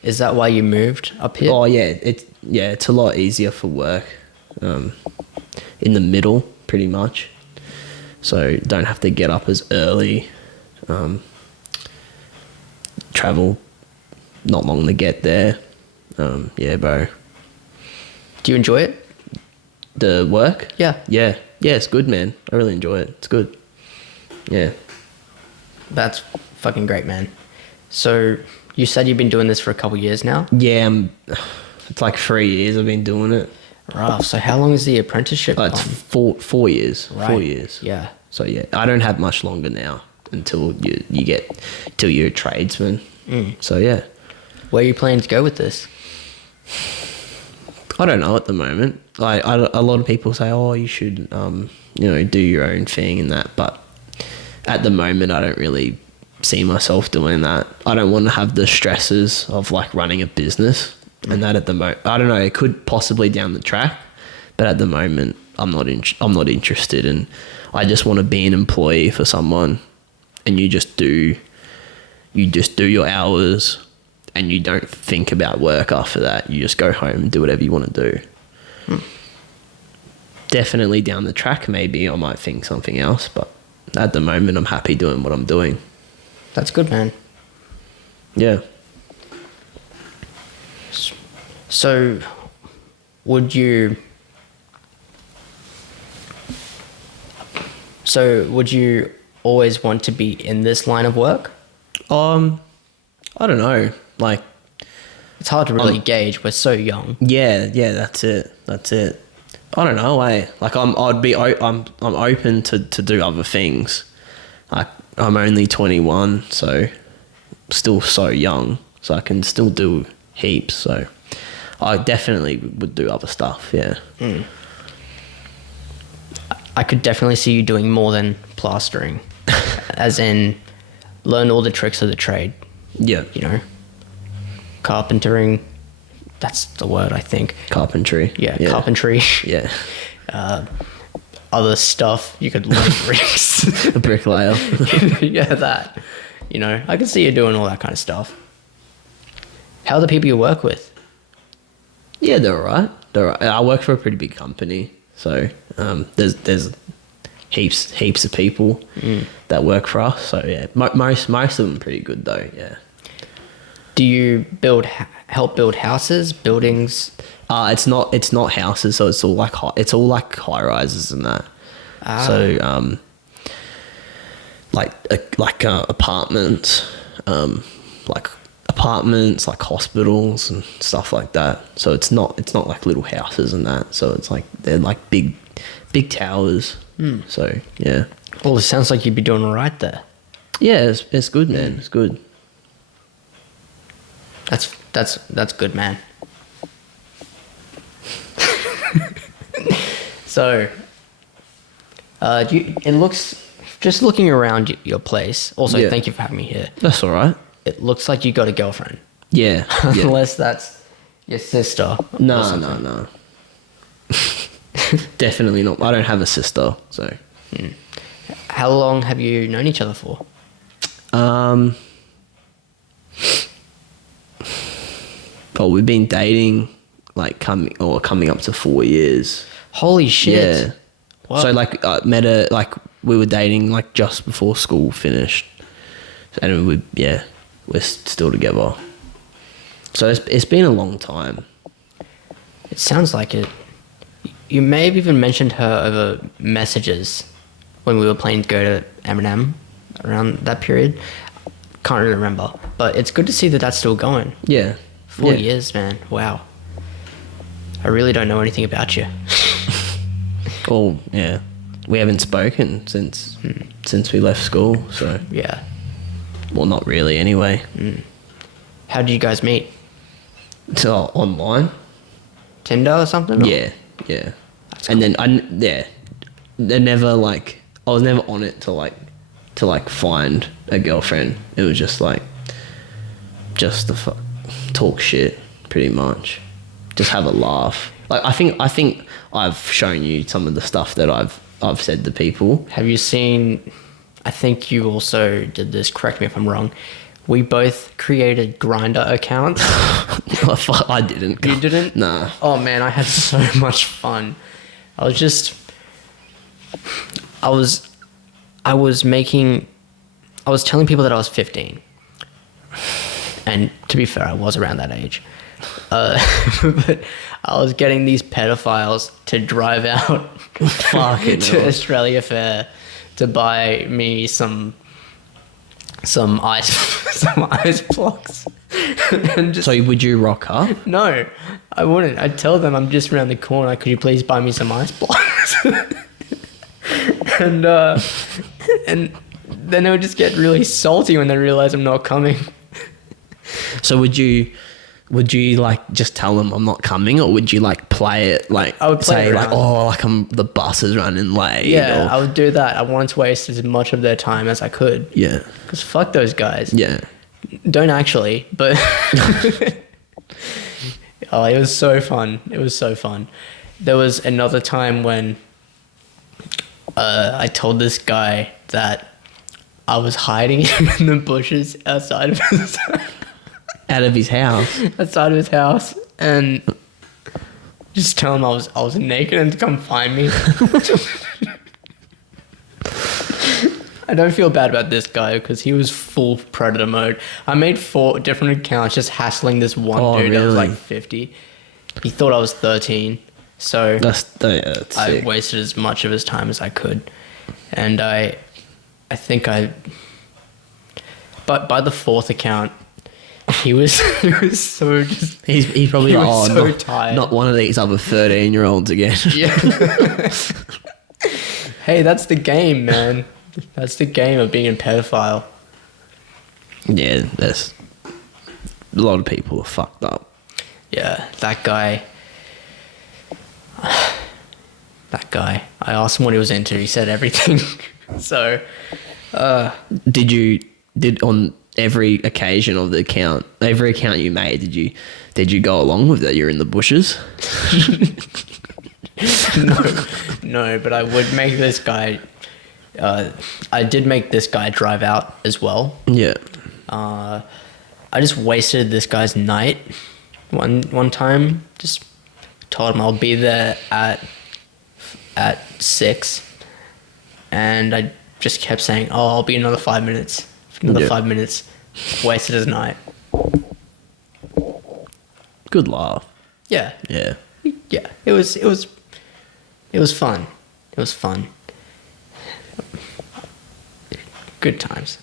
Is that why you moved up here? Oh yeah, it's a lot easier for work. In the middle, pretty much. So don't have to get up as early. Travel not long to get there. Yeah, bro. Do you enjoy it? The work? Yeah. Yeah, it's good, man. I really enjoy it. It's good. Yeah. That's fucking great, man. So you said you've been doing this for a couple years now? Yeah, it's like 3 years I've been doing it. Right. So how long is the apprenticeship? It's 4 years. Right. 4 years. Yeah. So yeah, I don't have much longer now until you're a tradesman. So yeah. Where are you planning to go with this? I don't know at the moment. Like a lot of people say, oh, you should, do your own thing and that. But at the moment, I don't really see myself doing that. I don't want to have the stresses of like running a business and that at the moment. I don't know. It could possibly down the track, but at the moment, I'm not interested. And I just want to be an employee for someone, and you just do your hours. And you don't think about work after that. You just go home and do whatever you want to do. Definitely down the track, maybe I might think something else. But at the moment, I'm happy doing what I'm doing. That's good, man. Yeah. So, would you always want to be in this line of work? I don't know. Like, it's hard to really gauge. We're so young. Yeah, that's it. I don't know. Like, I'm open to do other things. Like, I'm only 21, so still so young, so I can still do heaps. So I definitely would do other stuff. Yeah. I could definitely see you doing more than plastering, as in learn all the tricks of the trade. Yeah. Carpentering, that's the word, I think. Carpentry. Yeah. Carpentry. Yeah. Other stuff, you could learn bricks. A bricklayer. Yeah, that. I can see you doing all that kind of stuff. How are the people you work with? Yeah, they're all right. I work for a pretty big company, so there's heaps of people that work for us. So yeah, most of them are pretty good though. Yeah. Do you help build houses, buildings? It's not houses, so it's all like high rises and that. So apartments, like hospitals and stuff like that. So it's not like little houses and that. So it's like they're like big towers. So yeah. Well, it sounds like you'd be doing all right there. Yeah, it's good, man. It's good. That's good, man. So, it looks, just looking around your place. Also, Yeah. thank you for having me here. That's all right. It looks like you got a girlfriend, Yeah. unless that's your sister. or No. something. Definitely not. I don't have a sister, so. How long have you known each other for? Well, we've been dating like coming up to 4 years. Holy shit! Yeah. Wow. So like I met her, like we were dating like just before school finished, and we're still together. So it's been a long time. It sounds like it. You may have even mentioned her over messages when we were planning to go to M&M around that period. Can't really remember, but it's good to see that that's still going. Yeah. 4 years, man. Wow. I really don't know anything about you. Well, yeah. We haven't spoken since we left school, so. Yeah. Well, not really anyway. How did you guys meet? So online. Tinder or something? Yeah. And then they're never like, I was never on it to find a girlfriend. It was just like, just to talk shit, pretty much. Just have a laugh. Like I think I've shown you some of the stuff that I've said to people. Have you seen, I think you also did this, correct me if I'm wrong, we both created Grindr accounts. I didn't. You didn't? Nah. Oh man, I had so much fun. I was telling people that I was 15. And to be fair, I was around that age. But I was getting these pedophiles to drive out to Australia Fair to buy me some ice blocks. And just, So would you rock up? no, I wouldn't. I'd tell them I'm just around the corner. Could you please buy me some ice blocks? and then they would just get really salty when they realize I'm not coming. So would you, would you like just tell them I'm not coming, or would you like play it like I would play say it like, around. oh, like the bus is running late? Yeah, or- I would do that. I wanted to waste as much of their time as I could. yeah, Because fuck those guys. yeah. Don't actually, but oh, it was so fun. It was so fun. There was another time when I told this guy that I was hiding him in the bushes outside of his Out of his house. outside of his house, and just tell him I was naked and to come find me. I don't feel bad about this guy because he was full predator mode. I made 4 different accounts just hassling this one dude that was really? like 50. He thought I was 13, so That's I sick. wasted as much of his time as I could, and I think but by the 4th account, he was so just He's probably he like, was oh, so not, tired. not one of these other 13-year-olds again. Yeah. Hey, that's the game, man. That's the game of being a pedophile. Yeah, there's a lot of people are fucked up. Yeah, that guy. That guy. I asked him what he was into. He said everything. So, Did on every occasion of the account, every account you made, did you go along with that? You're in the bushes. no, but I would make this guy. I did make this guy drive out as well. Yeah. I just wasted this guy's night. One time, just told him I'll be there at 6, and I just kept saying, "Oh, I'll be another 5 minutes." Another Yeah. 5 minutes. Wasted his night. Good laugh. Yeah, Yeah. yeah. It was fun. It was fun. Good times.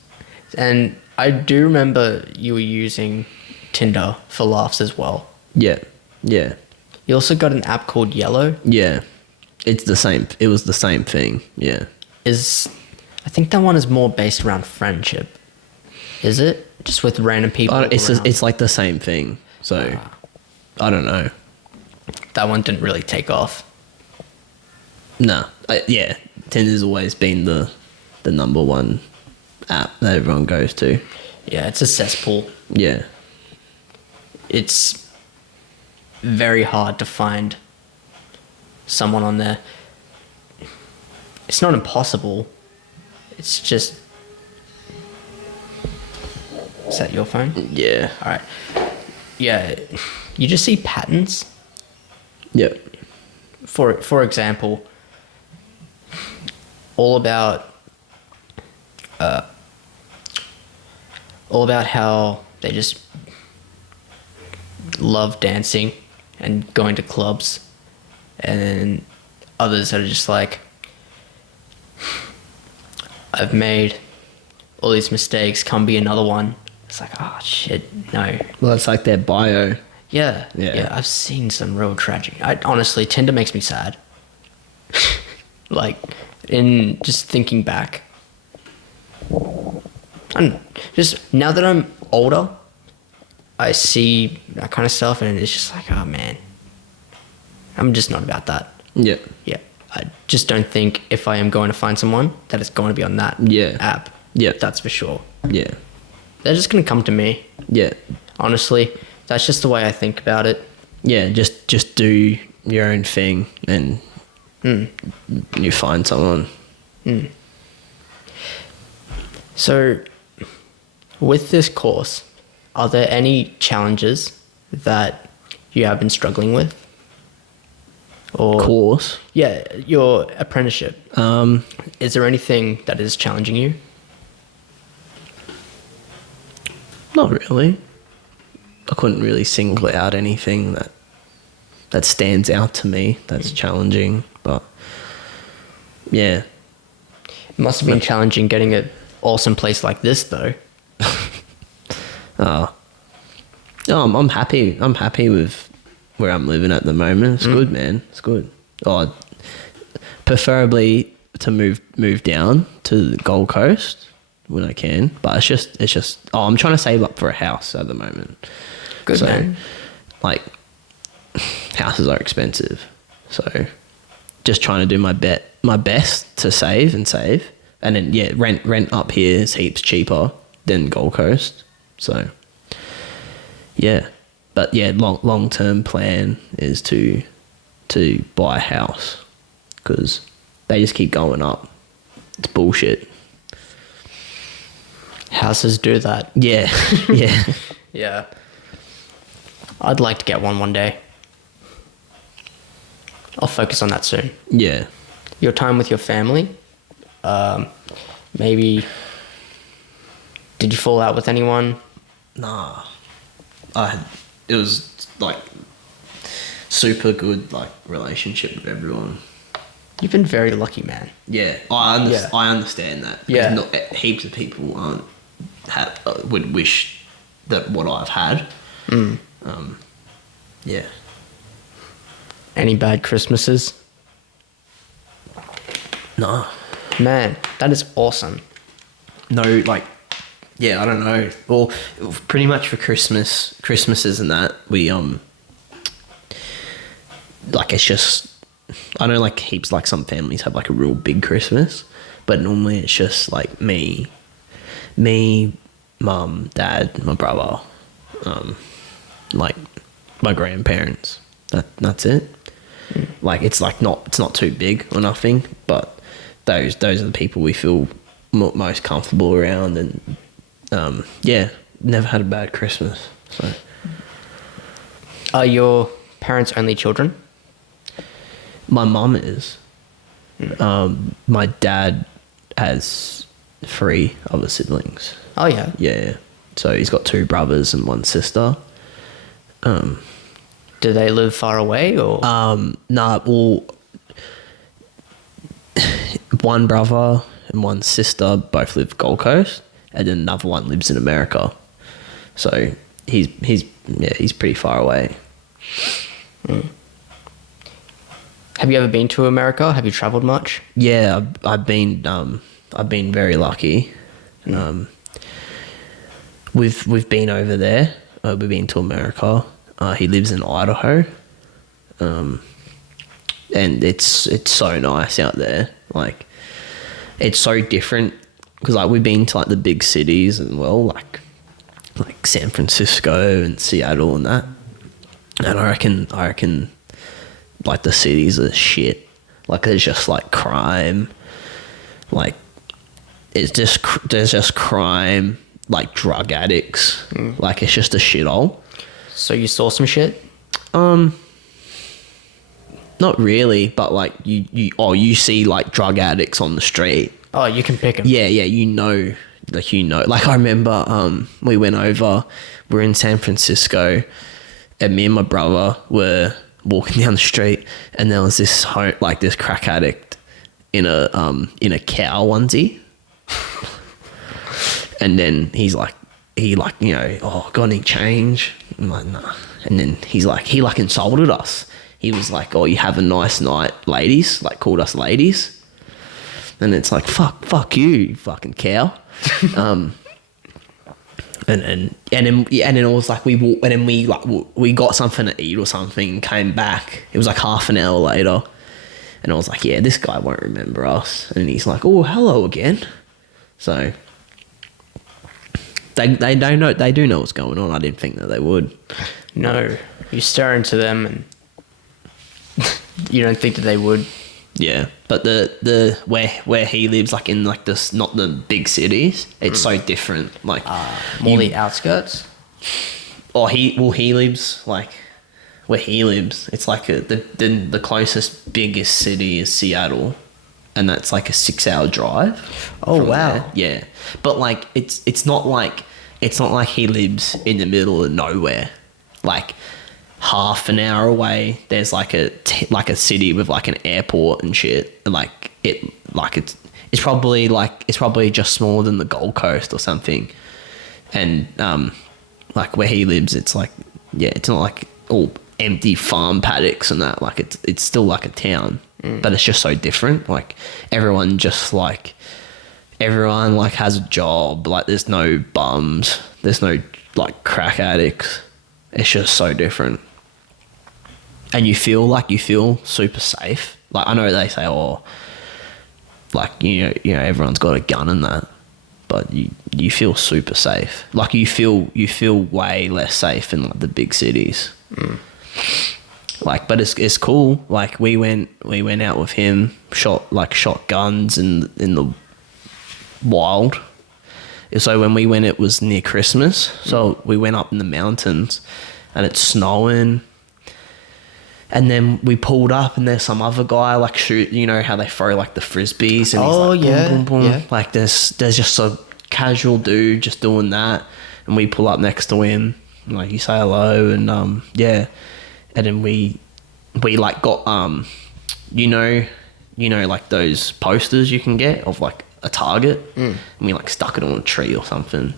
And I do remember you were using Tinder for laughs as well. Yeah. Yeah. You also got an app called Yellow. Yeah. It's the same. It was the same thing. Yeah. I think that one is more based around friendship. Is it? Just with random people It's around? it's like the same thing. So I don't know. That one didn't really take off. Nah. Yeah. Tinder's always been the number one app that everyone goes to. Yeah, it's a cesspool. Yeah. It's very hard to find someone on there. It's not impossible. It's just... Is that your phone? Yeah. All right. Yeah, you just see patterns. Yep. For example, all about how they just love dancing and going to clubs, and then others that are just like, I've made all these mistakes, come be another one. It's like, oh shit, no. Well, it's like their bio. Yeah, Yeah. yeah. I've seen some real tragic. Honestly, Tinder makes me sad. Like, in just thinking back, and just now that I'm older, I see that kind of stuff, and it's just like, oh man, I'm just not about that. Yeah. Yeah, I just don't think if I am going to find someone that it's going to be on that Yeah. app. Yeah. That's for sure. Yeah. They're just going to come to me. Yeah. Honestly, that's just the way I think about it. Yeah. Just do your own thing and you find someone. So, with this course, are there any challenges that you have been struggling with? Or Course. yeah, your apprenticeship. Um, Is there anything that is challenging you? Not really. I couldn't really single out anything that stands out to me that's challenging, but yeah. It must have been challenging getting an awesome place like this, though. No, I'm happy. I'm happy with where I'm living at the moment. It's good, man. It's good. Oh, preferably to move down to the Gold Coast when I can, but it's just. Oh, I'm trying to save up for a house at the moment. Good, So, man. like, houses are expensive. So, just trying to do my best to save. And then, yeah, rent up here is heaps cheaper than Gold Coast. So, yeah. But, yeah, long-term plan is to buy a house because they just keep going up. It's bullshit. Houses do that. Yeah, yeah. Yeah. I'd like to get one day. I'll focus on that soon. Yeah. Your time with your family. Maybe. Did you fall out with anyone? Nah. It was like super good like relationship with everyone. You've been very lucky, man. Yeah, I understand that. Yeah. Not, heaps of people would wish that what I've had. Yeah. Any bad Christmases? No. Man, that is awesome. No, like, yeah, I don't know. Well, pretty much for Christmases and that, we, like, it's just, I know, like, heaps, like, some families have, like, a real big Christmas, but normally it's just, like, me, mum, dad, my brother, like, my grandparents. That's it. Like, it's not too big or nothing, but those are the people we feel most comfortable around, and yeah, never had a bad Christmas. So, Are your parents only children? my mum is. My dad has 3 other siblings. Oh yeah. Yeah, so he's got 2 brothers and 1 sister. Do they live far away or? Nah, well, 1 brother and 1 sister both live Gold Coast, and then another one lives in America. So he's pretty far away. Have you ever been to America? Have you traveled much? Yeah, I've been very lucky. We've been over there. We've been to America. He lives in Idaho. And it's so nice out there. Like, it's so different because like we've been to like the big cities and like San Francisco and Seattle and that. And I reckon like the cities are shit. Like there's just like crime. Like there's just crime, like drug addicts. Like it's just a shithole. So you saw some shit? Not really, but like you see like drug addicts on the street. Oh, you can pick them. Yeah, you know. Like I remember we went over, we're in San Francisco, and me and my brother were walking down the street, and there was this this crack addict in a cow onesie. And then he got any change? I'm like, nah. And then he insulted us. He was like, oh, you have a nice night, ladies. Like, called us ladies. And it's like, fuck you, you fucking cow. And then it was like we got something to eat or something and came back. It was like half an hour later. And I was like, yeah, this guy won't remember us. And he's like, oh, hello again. So they do know what's going on. I didn't think that they would. No, you stare into them and you don't think that they would. Yeah, but the where he lives, like in like this, not the big cities, it's so different. Like More the outskirts. Or he lives like where he lives. It's like the closest biggest city is Seattle, and that's like a 6-hour drive. Oh from wow! there. Yeah, but like it's not like he lives in the middle of nowhere. Like half an hour away, there's like a city with like an airport and shit. And it's probably just smaller than the Gold Coast or something. And like where he lives, it's like, yeah, it's not like all empty farm paddocks and that. Like it's still like a town, but it's just so different. Like everyone has a job. Like there's no bums, there's no like crack addicts. It's just so different. And you feel super safe. Like, I know they say, oh, like, you know, everyone's got a gun and that, but you feel super safe. Like, you feel way less safe in like the big cities. Like, but it's cool. Like, we went out with him, shot guns in the wild. So when we went, it was near Christmas. So we went up in the mountains, and it's snowing. And then we pulled up, and there's some other guy like shoot. You know how they throw like the frisbees, and he's like boom, boom, boom. Yeah. Like there's just a casual dude just doing that, and we pull up next to him. And, like, you say hello, and yeah, and then we like got you know like those posters you can get of like a target, and we like stuck it on a tree or something,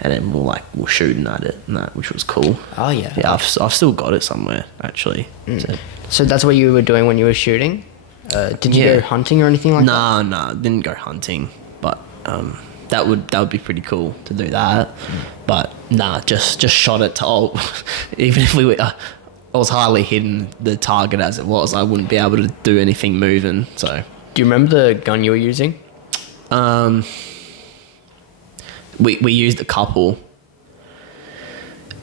and then we're shooting at it and that, which was cool. Oh yeah. Yeah, I've still got it somewhere actually. So that's what you were doing when you were shooting? Did you go hunting or anything like that? Nah, didn't go hunting, but that would be pretty cool to do that. But nah, just shot it to even if we were. I was hardly hitting the target as it was. I wouldn't be able to do anything moving. So, Do you remember the gun you were using? we used a couple.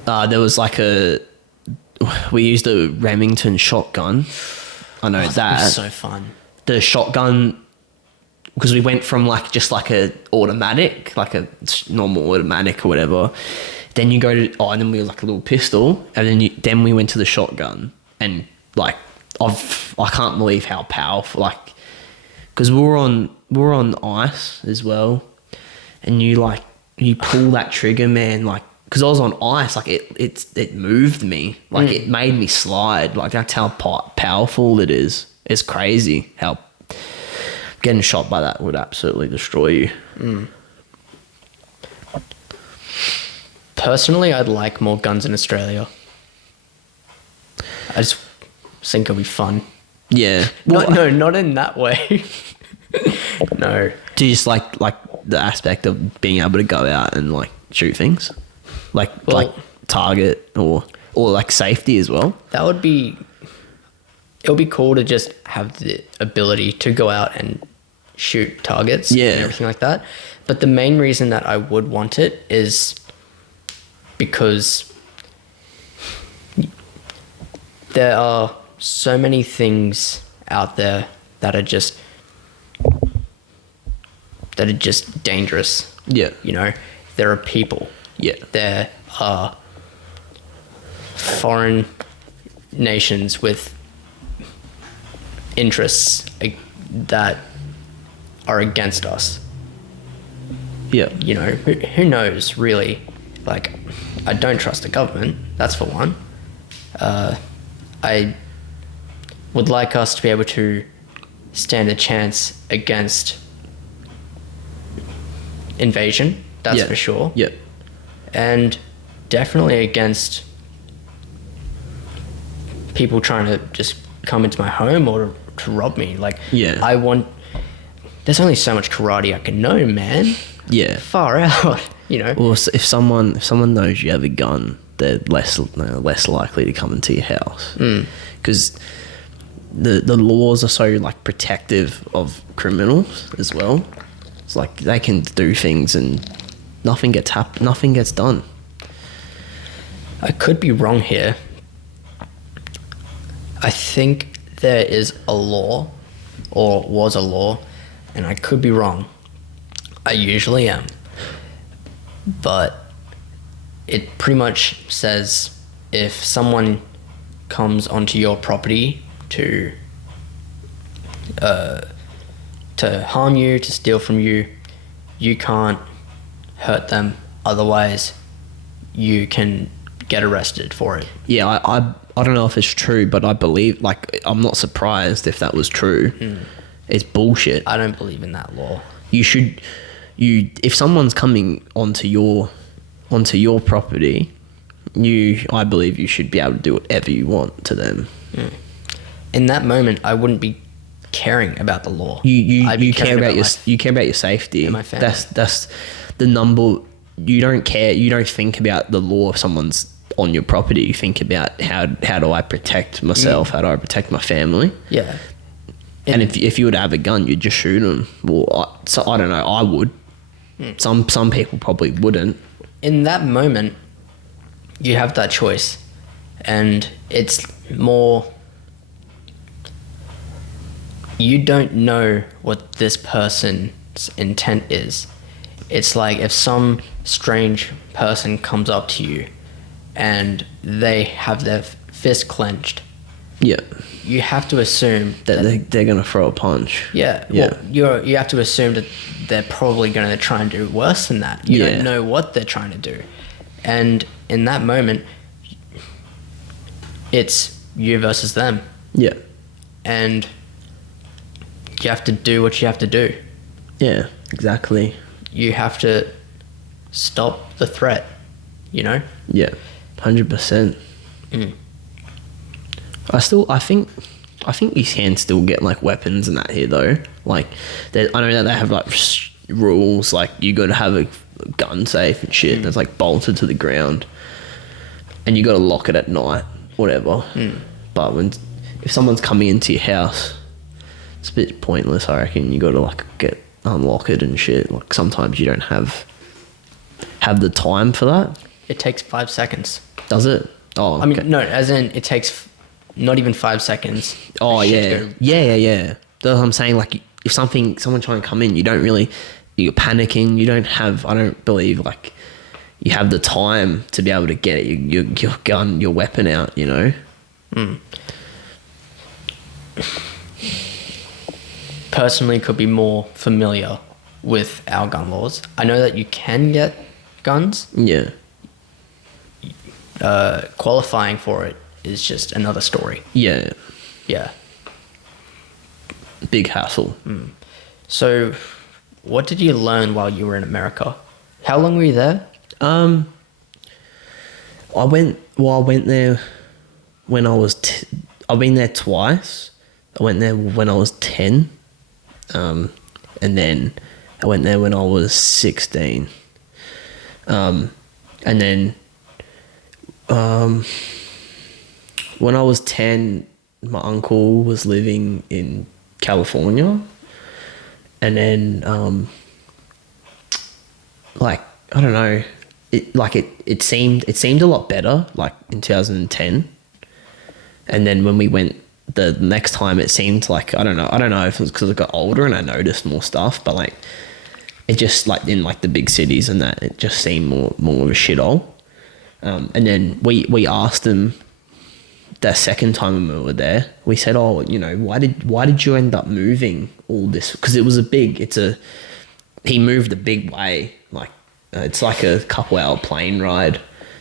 There was like we used a Remington shotgun. I know That was so fun. The shotgun, because we went from like just like a automatic, like a normal automatic or whatever. Then you go to and then we were like a little pistol, and then we went to the shotgun, and like I can't believe how powerful, like, because we were on ice as well, and you pull that trigger, man, like, because I was on ice, like it moved me, like it made me slide, like that's how powerful it is. It's crazy how getting shot by that would absolutely destroy you. Personally, I'd like more guns in Australia. I just think it'll be fun. Yeah. Not in that way. No. Do you just like the aspect of being able to go out and like shoot things, like target or like safety as well? That would be. It would be cool to just have the ability to go out and shoot targets and everything like that. But the main reason that I would want it is because there are so many things out there that are just dangerous. Yeah. You know, there are people. Yeah. There are foreign nations with interests that are against us. Yeah. You know, who knows, really? Like, I don't trust the government, that's for one. I would like us to be able to stand a chance against invasion, that's for sure. Yeah. And definitely against people trying to just come into my home or to rob me. Like, there's only so much karate I can know, man. Yeah. Far out, you know. Or if someone knows you have a gun, they're less likely to come into your house. Because the laws are so like protective of criminals as well. It's like they can do things and nothing gets done. I could be wrong here. I think there is a law, or was a law, and I could be wrong. I usually am. But it pretty much says if someone comes onto your property to harm you, to steal from you, you can't hurt them. Otherwise, you can get arrested for it. Yeah, I don't know if it's true, but I believe, like, I'm not surprised if that was true. It's bullshit. I don't believe in that law. If someone's coming onto your property, I believe you should be able to do whatever you want to them. In that moment, I wouldn't be caring about the law. You care about your safety. And my family. That's the number. You don't care. You don't think about the law if someone's on your property, you think about how do I protect myself? How do I protect my family? Yeah. And if you were to have a gun, you'd just shoot them. Well, I don't know. I would. Some people probably wouldn't. In that moment, you have that choice, and it's more. You don't know what this person's intent is. It's like if some strange person comes up to you and they have their fist clenched. Yeah. You have to assume that they're going to throw a punch. Yeah. Yeah. Well, you have to assume that they're probably going to try and do worse than that. You don't know what they're trying to do. And in that moment, it's you versus them. Yeah. And you have to do what you have to do. Yeah, exactly. You have to stop the threat, you know? Yeah, 100%. I think you can still get like weapons and that here though. Like, I know that they have like rules, like you got to have a gun safe and shit that's like bolted to the ground, and you got to lock it at night, whatever. But if someone's coming into your house, it's a bit pointless. I reckon you got to like unlock it and shit. Like sometimes you don't have the time for that. It takes 5 seconds. Does it? Oh, I mean, no, as in it takes not even 5 seconds. Oh, yeah. Yeah. That's what I'm saying. Like, if someone trying to come in, you're panicking. You don't have, I don't believe, like, you have the time to be able to get your gun, your weapon out, you know? Personally, could be more familiar with our gun laws. I know that you can get guns. Yeah. Qualifying for it is just another story. Yeah. Yeah. Big hassle. So, what did you learn while you were in America? How long were you there? I went there when I was I've been there twice. I went there when I was 10. And then I went there when I was 16. And then when I was 10, my uncle was living in California, and then like, I don't know, it seemed a lot better like in 2010, and then when we went the next time, it seemed like, I don't know if it was because I got older and I noticed more stuff, but like it just, like in like the big cities and that, it just seemed more of a shithole. And then we asked him the second time when we were there, we said, oh, you know, why did you end up moving all this? Because it was he moved a big way, like it's like a couple hour plane ride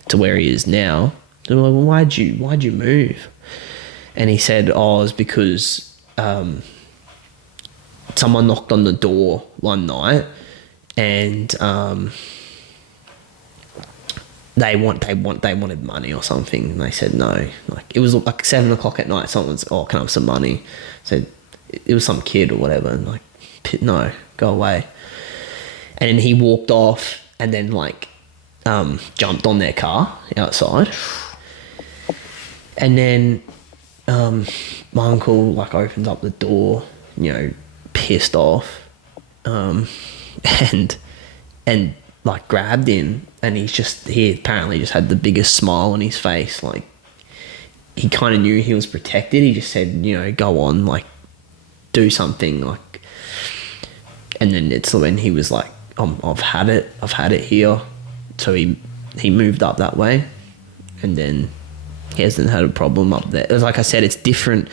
to where he is now. So we're like, well, why'd you move? And he said, oh, it was because someone knocked on the door one night, and they wanted money or something, and they said no. Like, it was like 7 o'clock at night. Someone's, oh, can I have some money? Said it was some kid or whatever, and like, no, go away. And then he walked off, and then like jumped on their car outside, and then my uncle like opened up the door, you know, pissed off, and like grabbed him, and he apparently just had the biggest smile on his face. Like, he kind of knew he was protected. He just said, you know, go on, like, do something, like. And then it's when he was like, I've had it here. So he moved up that way, and then he hasn't had a problem up there. Like I said, it's different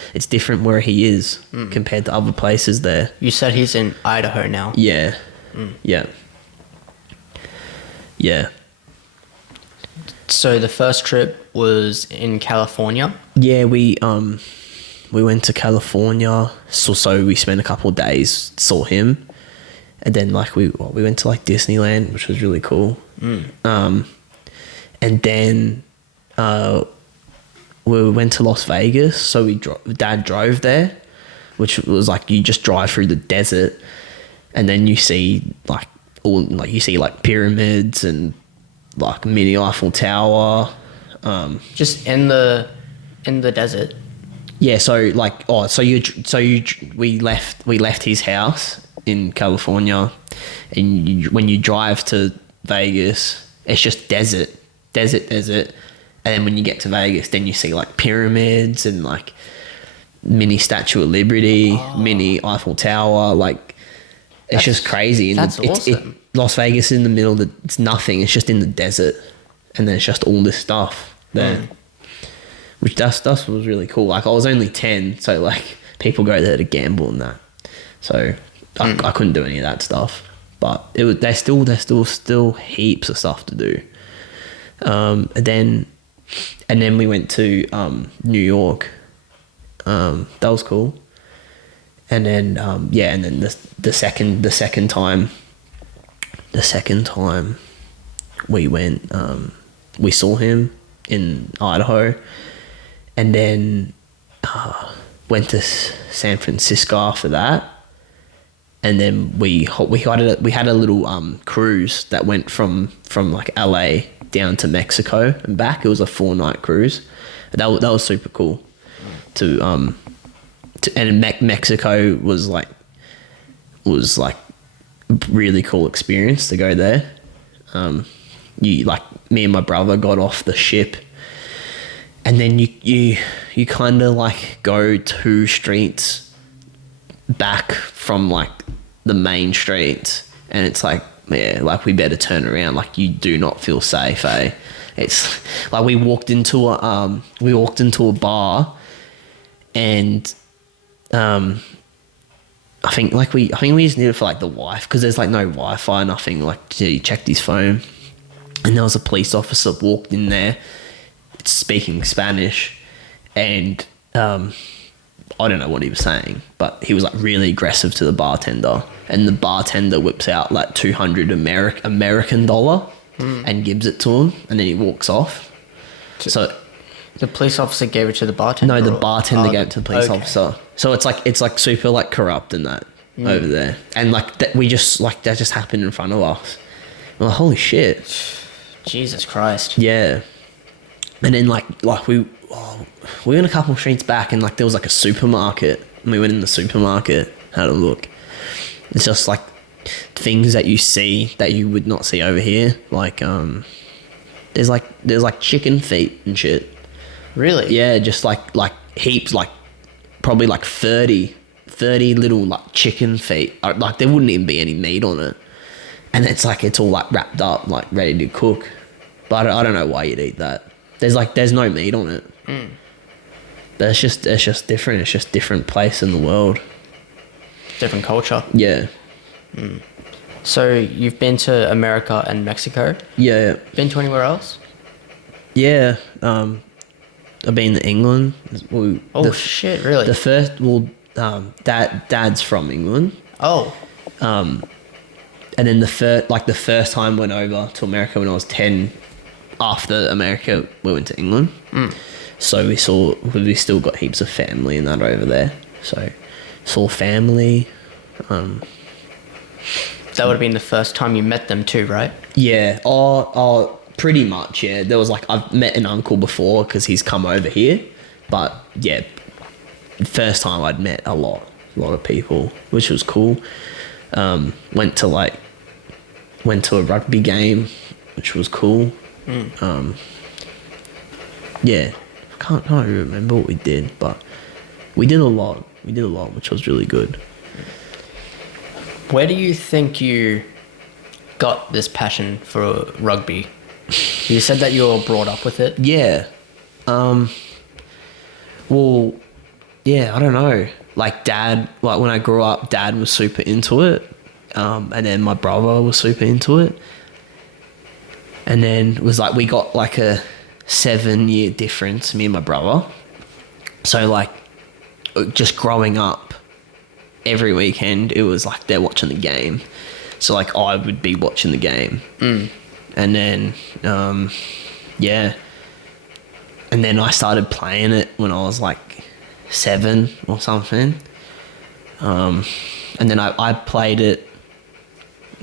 where he is compared to other places there. You said he's in Idaho now. Yeah. Yeah. So the first trip was in California? Yeah, we went to California, so we spent a couple of days, saw him, and then like we went to like Disneyland, which was really cool. And then we went to Las Vegas, so Dad drove there, which was like, you just drive through the desert, and then you see like pyramids and like mini Eiffel Tower, Just in the desert. Yeah, so like, we left his house in California, and when you drive to Vegas, it's just desert, and then when you get to Vegas, then you see like pyramids and like mini Statue of Liberty, mini Eiffel Tower, like it's just crazy. And That's awesome. Las Vegas in the middle, it's nothing. It's just in the desert, and there's just all this stuff there. Which that was really cool. Like I was only 10, so like people go there to gamble and that. So I couldn't do any of that stuff. But there's still heaps of stuff to do. And then we went to New York. That was cool. And then and then the second time we went, we saw him in Idaho. And then went to San Francisco after that, and then we had a little cruise that went from like LA down to Mexico and back. It was a 4-night cruise. That was super cool. Mexico was like a really cool experience to go there. Me and my brother got off the ship. And then you kind of like go 2 streets back from like the main streets, and it's like, yeah, like we better turn around. Like you do not feel safe, eh? It's like we walked into a bar, and I think we just needed it for like the Wi-Fi, because there's like no Wi-Fi, nothing. Like he checked his phone, and there was a police officer walked in there, speaking Spanish, and I don't know what he was saying, but he was like really aggressive to the bartender, and the bartender whips out like $200 American dollar and gives it to him, and then he walks off. So the police officer gave it to the bartender? No, the bartender gave it to the police officer. So it's like super like corrupt and that over there, and like that that just happened in front of us. We're like, holy shit, Jesus Christ. Yeah. And then like we went a couple of streets back, and like there was like a supermarket, and we went in the supermarket, had a look. It's just like things that you see that you would not see over here. Like there's like chicken feet and shit. Really? Yeah, just like heaps, like probably like 30 little like chicken feet. Like there wouldn't even be any meat on it, and it's all like wrapped up, like ready to cook. But I don't know why you'd eat that. There's no meat on it. But it's just different. It's just different place in the world. Different culture. Yeah. So you've been to America and Mexico? Yeah. Been to anywhere else? Yeah. I've been to England. Shit, really? The first, Dad's from England. Oh. And then the first time I went over to America when I was 10. After America, we went to England. So we still got heaps of family and that over there. So saw family. That would have been the first time you met them too, right? Yeah. Oh, pretty much. Yeah. There was like, I've met an uncle before because he's come over here, but yeah, first time I'd met a lot of people, which was cool. Went to a rugby game, which was cool. Yeah, can't really remember what we did, but we did a lot, which was really good. Where do you think you got this passion for rugby? You said that you were brought up with it. Yeah. Well, yeah, I don't know. Like Dad, like when I grew up, Dad was super into it. And then my brother was super into it. And then it was like, we got like a 7-year difference, me and my brother. So like, just growing up, every weekend, it was like they're watching the game. So like, I would be watching the game. And then, yeah. And then I started playing it when I was like 7 or something. And then I played it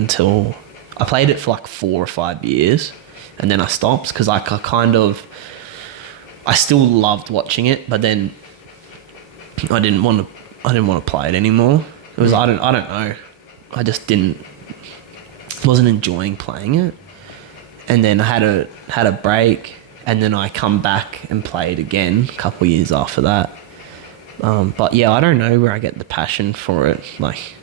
for like 4 or 5 years, and then I stopped because I kind of I still loved watching it, but then I didn't want to play it anymore. It was I don't know. I just wasn't enjoying playing it. And then I had a break, and then I come back and played again a couple of years after that. But yeah, I don't know where I get the passion for it. Like,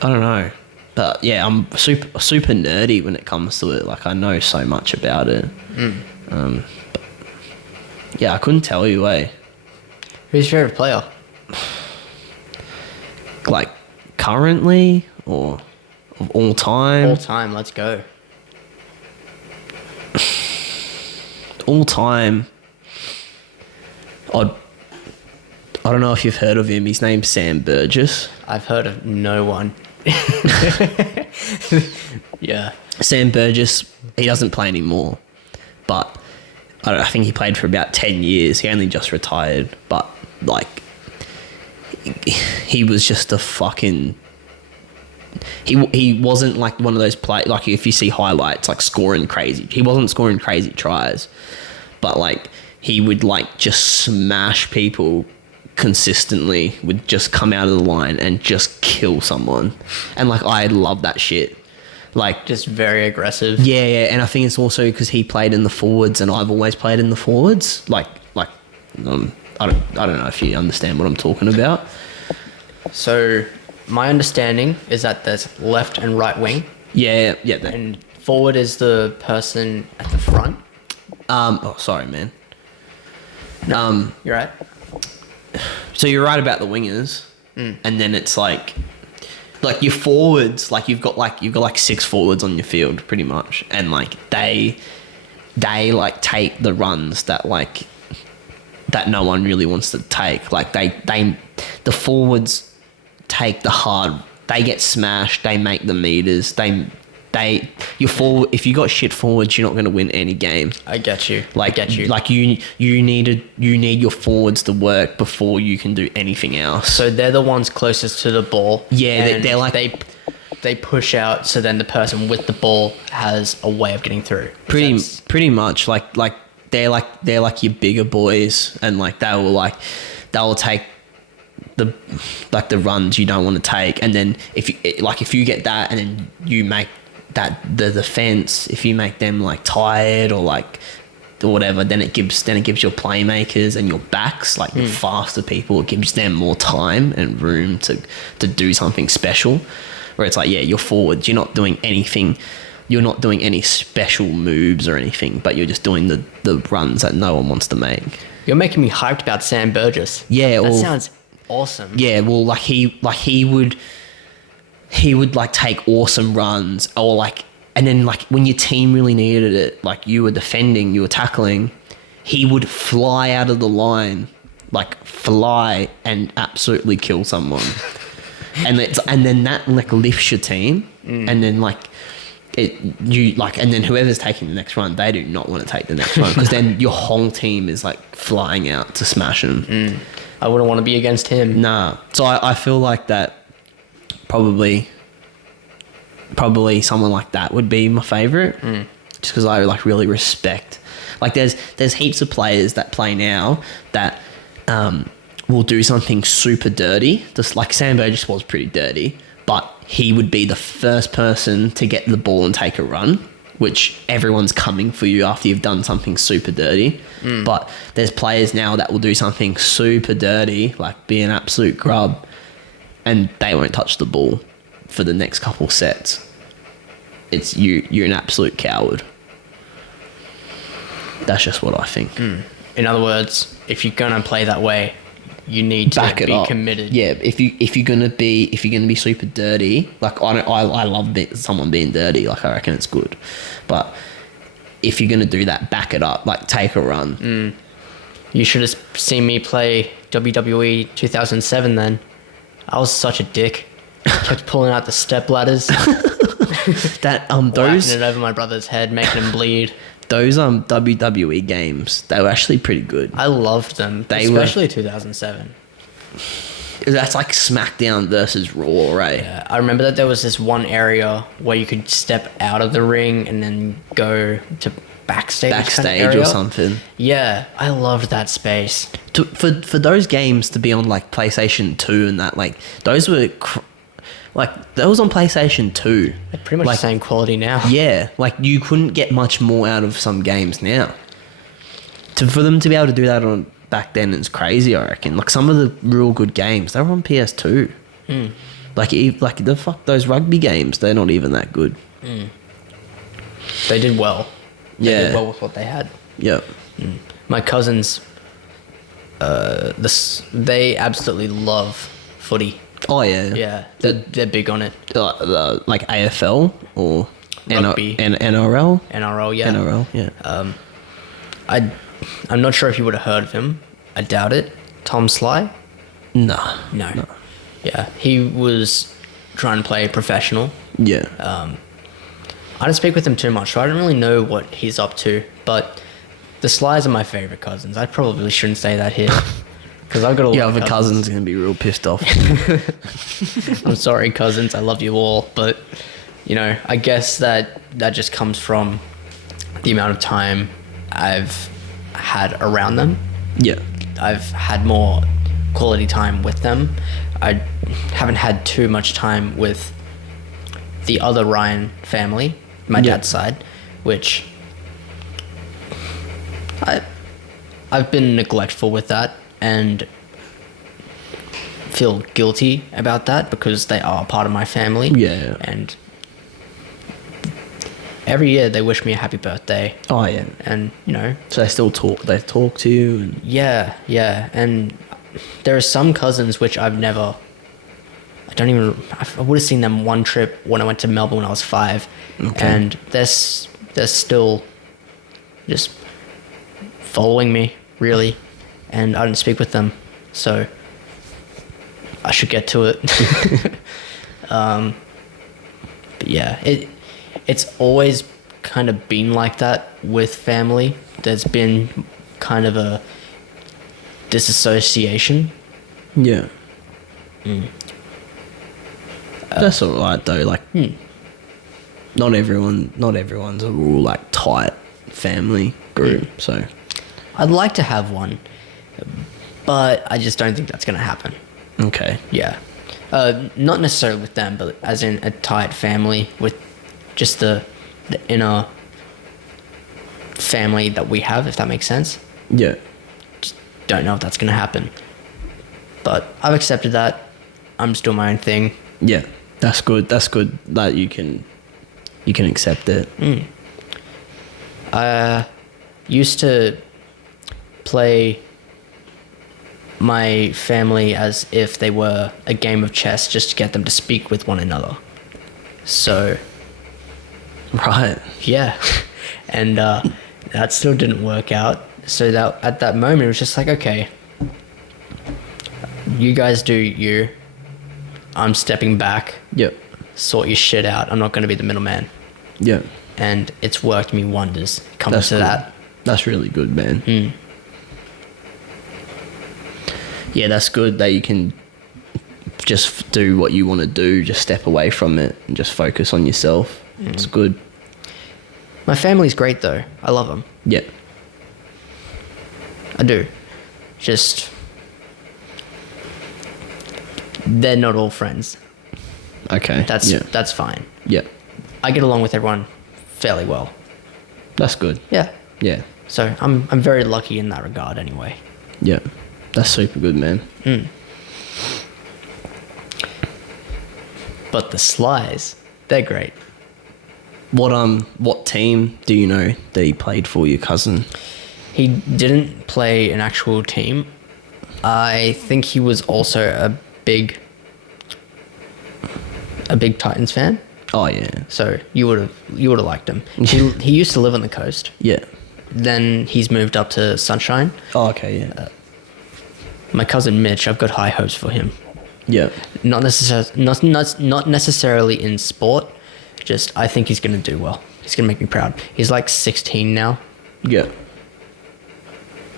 I don't know. But yeah, I'm super nerdy when it comes to it. Like, I know so much about it. But yeah, I couldn't tell you, Who's your favorite player? Like, currently or of all time? All time, let's go. All time. I don't know if you've heard of him. His name's Sam Burgess. I've heard of no one. Yeah. Sam Burgess, he doesn't play anymore. But I think he played for about 10 years. He only just retired. But, like, he was just a fucking... He wasn't like one of those like if you see highlights, like scoring crazy. He wasn't scoring crazy tries. But, like, he would, like, just smash people consistently, would just come out of the line and just kill someone. And, like, I love that shit. Like, just very aggressive. Yeah, and I think it's also because he played in the forwards and I've always played in the forwards. I don't know if you understand what I'm talking about. So, my understanding is that there's left and right wing. Yeah. And forward is the person at the front. Oh, sorry, man. You're right. So you're right about the wingers, and then it's like your forwards, like you've got like 6 forwards on your field pretty much, and like they like take the runs that no one really wants to take. Like the forwards take the hard. They get smashed. They make the meters. Your forward. If you got shit forwards, you're not going to win any game. I get you. Like you need your forwards to work before you can do anything else. So they're the ones closest to the ball. Yeah, they're like they push out. So then the person with the ball has a way of getting through. Pretty much. Like they're like your bigger boys, and like they will take the runs you don't want to take, and then if you get that, and then you make that the defense, if you make them like tired or like or whatever, then it gives your playmakers and your backs, like your faster people, it gives them more time and room to do something special. Where it's like, yeah, you're forwards, you're not doing anything, you're not doing any special moves or anything, but you're just doing the runs that no one wants to make. You're making me hyped about Sam Burgess. Yeah, that sounds awesome. Yeah, well, he would like take awesome runs, or like, and then like when your team really needed it, like you were defending, you were tackling, he would fly out of the line, like fly and absolutely kill someone. and then that like lifts your team, and then like and then whoever's taking the next run, they do not want to take the next run, because then your whole team is like flying out to smash him. I wouldn't want to be against him. Nah. So I feel like that probably someone like that would be my favorite, just because I like really respect. Like there's heaps of players that play now that will do something super dirty. Just like Sam Burgess was pretty dirty, but he would be the first person to get the ball and take a run, which everyone's coming for you after you've done something super dirty. But there's players now that will do something super dirty, like be an absolute grub, and they won't touch the ball for the next couple sets. It's you're an absolute coward. That's just what I think. In other words, if you're gonna play that way, you need to be committed. Yeah, if you're gonna be super dirty, like I love someone being dirty. Like I reckon it's good, but if you're gonna do that, back it up. Like take a run. You should have seen me play WWE 2007. Then I was such a dick. Kept pulling out the step ladders. Those whacking it over my brother's head, making him bleed. Those WWE games, they were actually pretty good. I loved them, especially 2007. That's like SmackDown versus Raw, right? Yeah, I remember that there was this one area where you could step out of the ring and then go to backstage kind of backstage area. or something. Yeah, I loved that space. For those games to be on like PlayStation 2 and that, like those were like that was on PlayStation 2. They're pretty much like, the same quality now. Yeah, like you couldn't get much more out of some games now. For them to be able to do that on back then is crazy, I reckon. Like some of the real good games, they were on PS2. Like the fuck those rugby games, they're not even that good. They did well. They Yeah. did well with what they had. Yep. My cousins, they absolutely love footy. Oh yeah. Yeah, they're big on it. Like AFL or Rugby. NRL. NRL, yeah. NRL, yeah. I'm not sure if you would have heard of him. I doubt it. Tom Sly? No. No. Yeah, he was trying to play professional. Yeah. I don't speak with him too much, so I don't really know what he's up to. But the Slys are my favorite cousins. I probably shouldn't say that here, because I've got a lot Your of other cousin's gonna be real pissed off. I'm sorry, cousins. I love you all, but you know, I guess that just comes from the amount of time I've had around them. Yeah. I've had more quality time with them. I haven't had too much time with the other Ryan family, my dad's side, which I've been neglectful with that and feel guilty about that because they are part of my family. Yeah. And every year they wish me a happy birthday. Oh yeah. And, you know. So they still talk. They talk to you. And Yeah. And there are some cousins which I would have seen them one trip when I went to Melbourne when I was 5. Okay. And they're still just following me, really. And I didn't speak with them. So I should get to it. But yeah, it's always kind of been like that with family. There's been kind of a disassociation. yeah. That's all right though. Like, not everyone's a real like tight family group. So I'd like to have one, but I just don't think that's going to happen. okay. Yeah. Not necessarily with them, but as in a tight family with just the inner family that we have, if that makes sense. Yeah. Just don't know if that's going to happen. But I've accepted that. I'm just doing my own thing. Yeah. That's good. That's good that you can accept it. I used to play my family as if they were a game of chess just to get them to speak with one another. So, Right. yeah. And that still didn't work out. So that at that moment, it was just like, okay, you guys do you. I'm stepping back. Yep. Sort your shit out. I'm not going to be the middleman. Yep. And it's worked me wonders coming That's to good. that. That's really good, man. Yeah, that's good that you can just do what you want to do, just step away from it and just focus on yourself. It's good. My family's great though. I love them. Yeah. I do. Just they're not all friends. Okay. That's fine. Yeah. I get along with everyone fairly well. That's good. Yeah. Yeah. So I'm very lucky in that regard anyway. Yeah. That's super good, man. But the Slys, they're great. What team do you know that he played for, your cousin? He didn't play an actual team. I think he was also a big Titans fan. Oh yeah. So you would have liked him. He used to live on the coast. Yeah. Then he's moved up to Sunshine. Oh, okay, yeah. My cousin Mitch, I've got high hopes for him. Yeah. Not necessarily in sport. Just I think he's gonna do well. He's gonna make me proud. He's like 16 now. Yeah.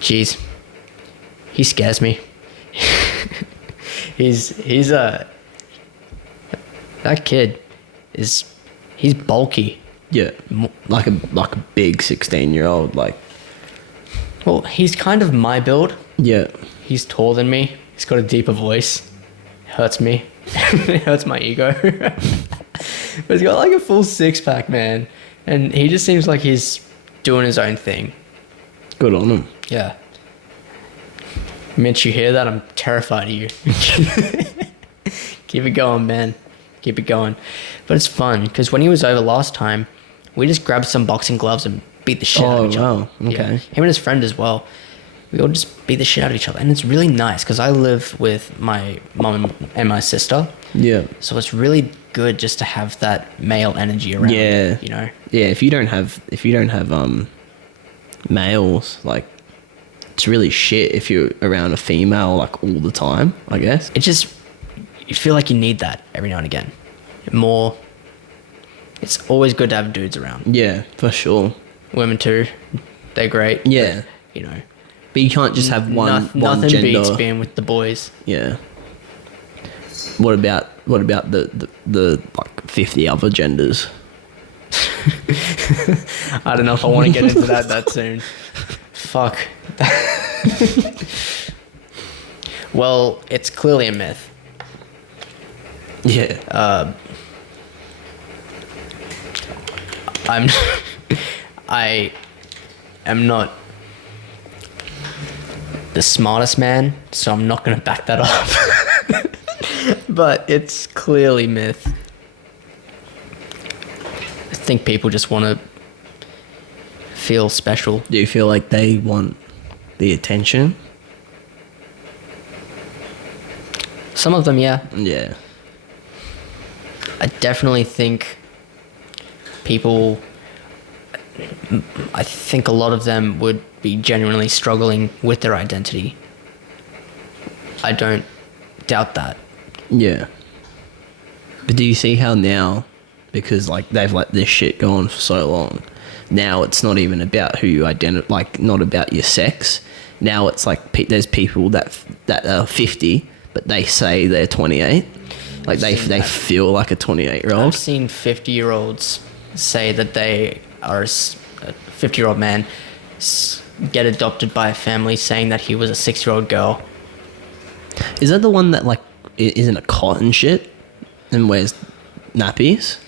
Jeez, he scares me. he's that kid he's bulky. Yeah. Like a big 16-year-old, like. Well, he's kind of my build. Yeah. He's taller than me. He's got a deeper voice. Hurts me. It hurts my ego. But he's got like a full six-pack, man. And he just seems like he's doing his own thing. Good on him. Yeah. Mitch, you hear that? I'm terrified of you. Keep it going, man. Keep it going. But it's fun, because when he was over last time, we just grabbed some boxing gloves and beat the shit out of each other. Oh, wow. Okay. Yeah. Him and his friend as well. We all just beat the shit out of each other. And it's really nice, because I live with my mum and my sister. Yeah. So it's really good just to have that male energy around. Yeah. You know? Yeah, if you don't have males, like, it's really shit if you're around a female like all the time, I guess. It just, you feel like you need that every now and again. More, it's always good to have dudes around. Yeah, for sure. Women too, they're great. Yeah. But, you know. But you can't just have one nothing gender. beats being with the boys. Yeah. What about the like 50 other genders? I don't know if I want to get into that soon. Fuck. Well, it's clearly a myth. Yeah. I am not the smartest man, so I'm not going to back that up. But it's clearly myth. I think people just want to feel special. Do you feel like they want the attention? Some of them, yeah. Yeah. I definitely think I think a lot of them would be genuinely struggling with their identity. I don't doubt that. Yeah. But do you see how now, because like they've let this shit go on for so long, now it's not even about who you identify, like not about your sex. Now it's like there's people that are 50, but they say they're 28. Like they feel like a 28-year-old. I've seen 50-year-olds say that they are a 50-year-old man get adopted by a family saying that he was a 6-year-old girl. Is that the one that like isn't a cot and shit and wears nappies?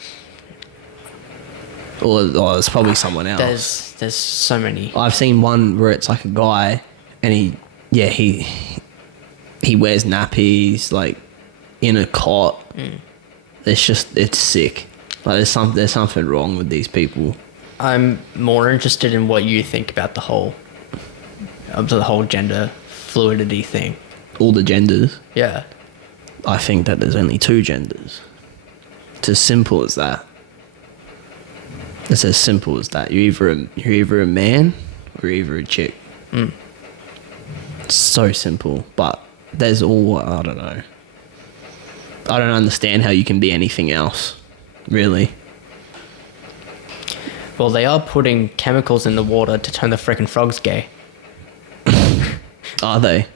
Or it's probably someone else. There's so many. I've seen one where it's like a guy and he wears nappies like in a cot. It's sick. Like there's something wrong with these people. I'm more interested in what you think about the whole gender fluidity thing. All the genders. Yeah. I think that there's only two genders. It's as simple as that. It's as simple as that. You're either a man or you're either a chick. It's so simple, but there's all, I don't know. I don't understand how you can be anything else, really. Well, they are putting chemicals in the water to turn the frickin' frogs gay. Are they?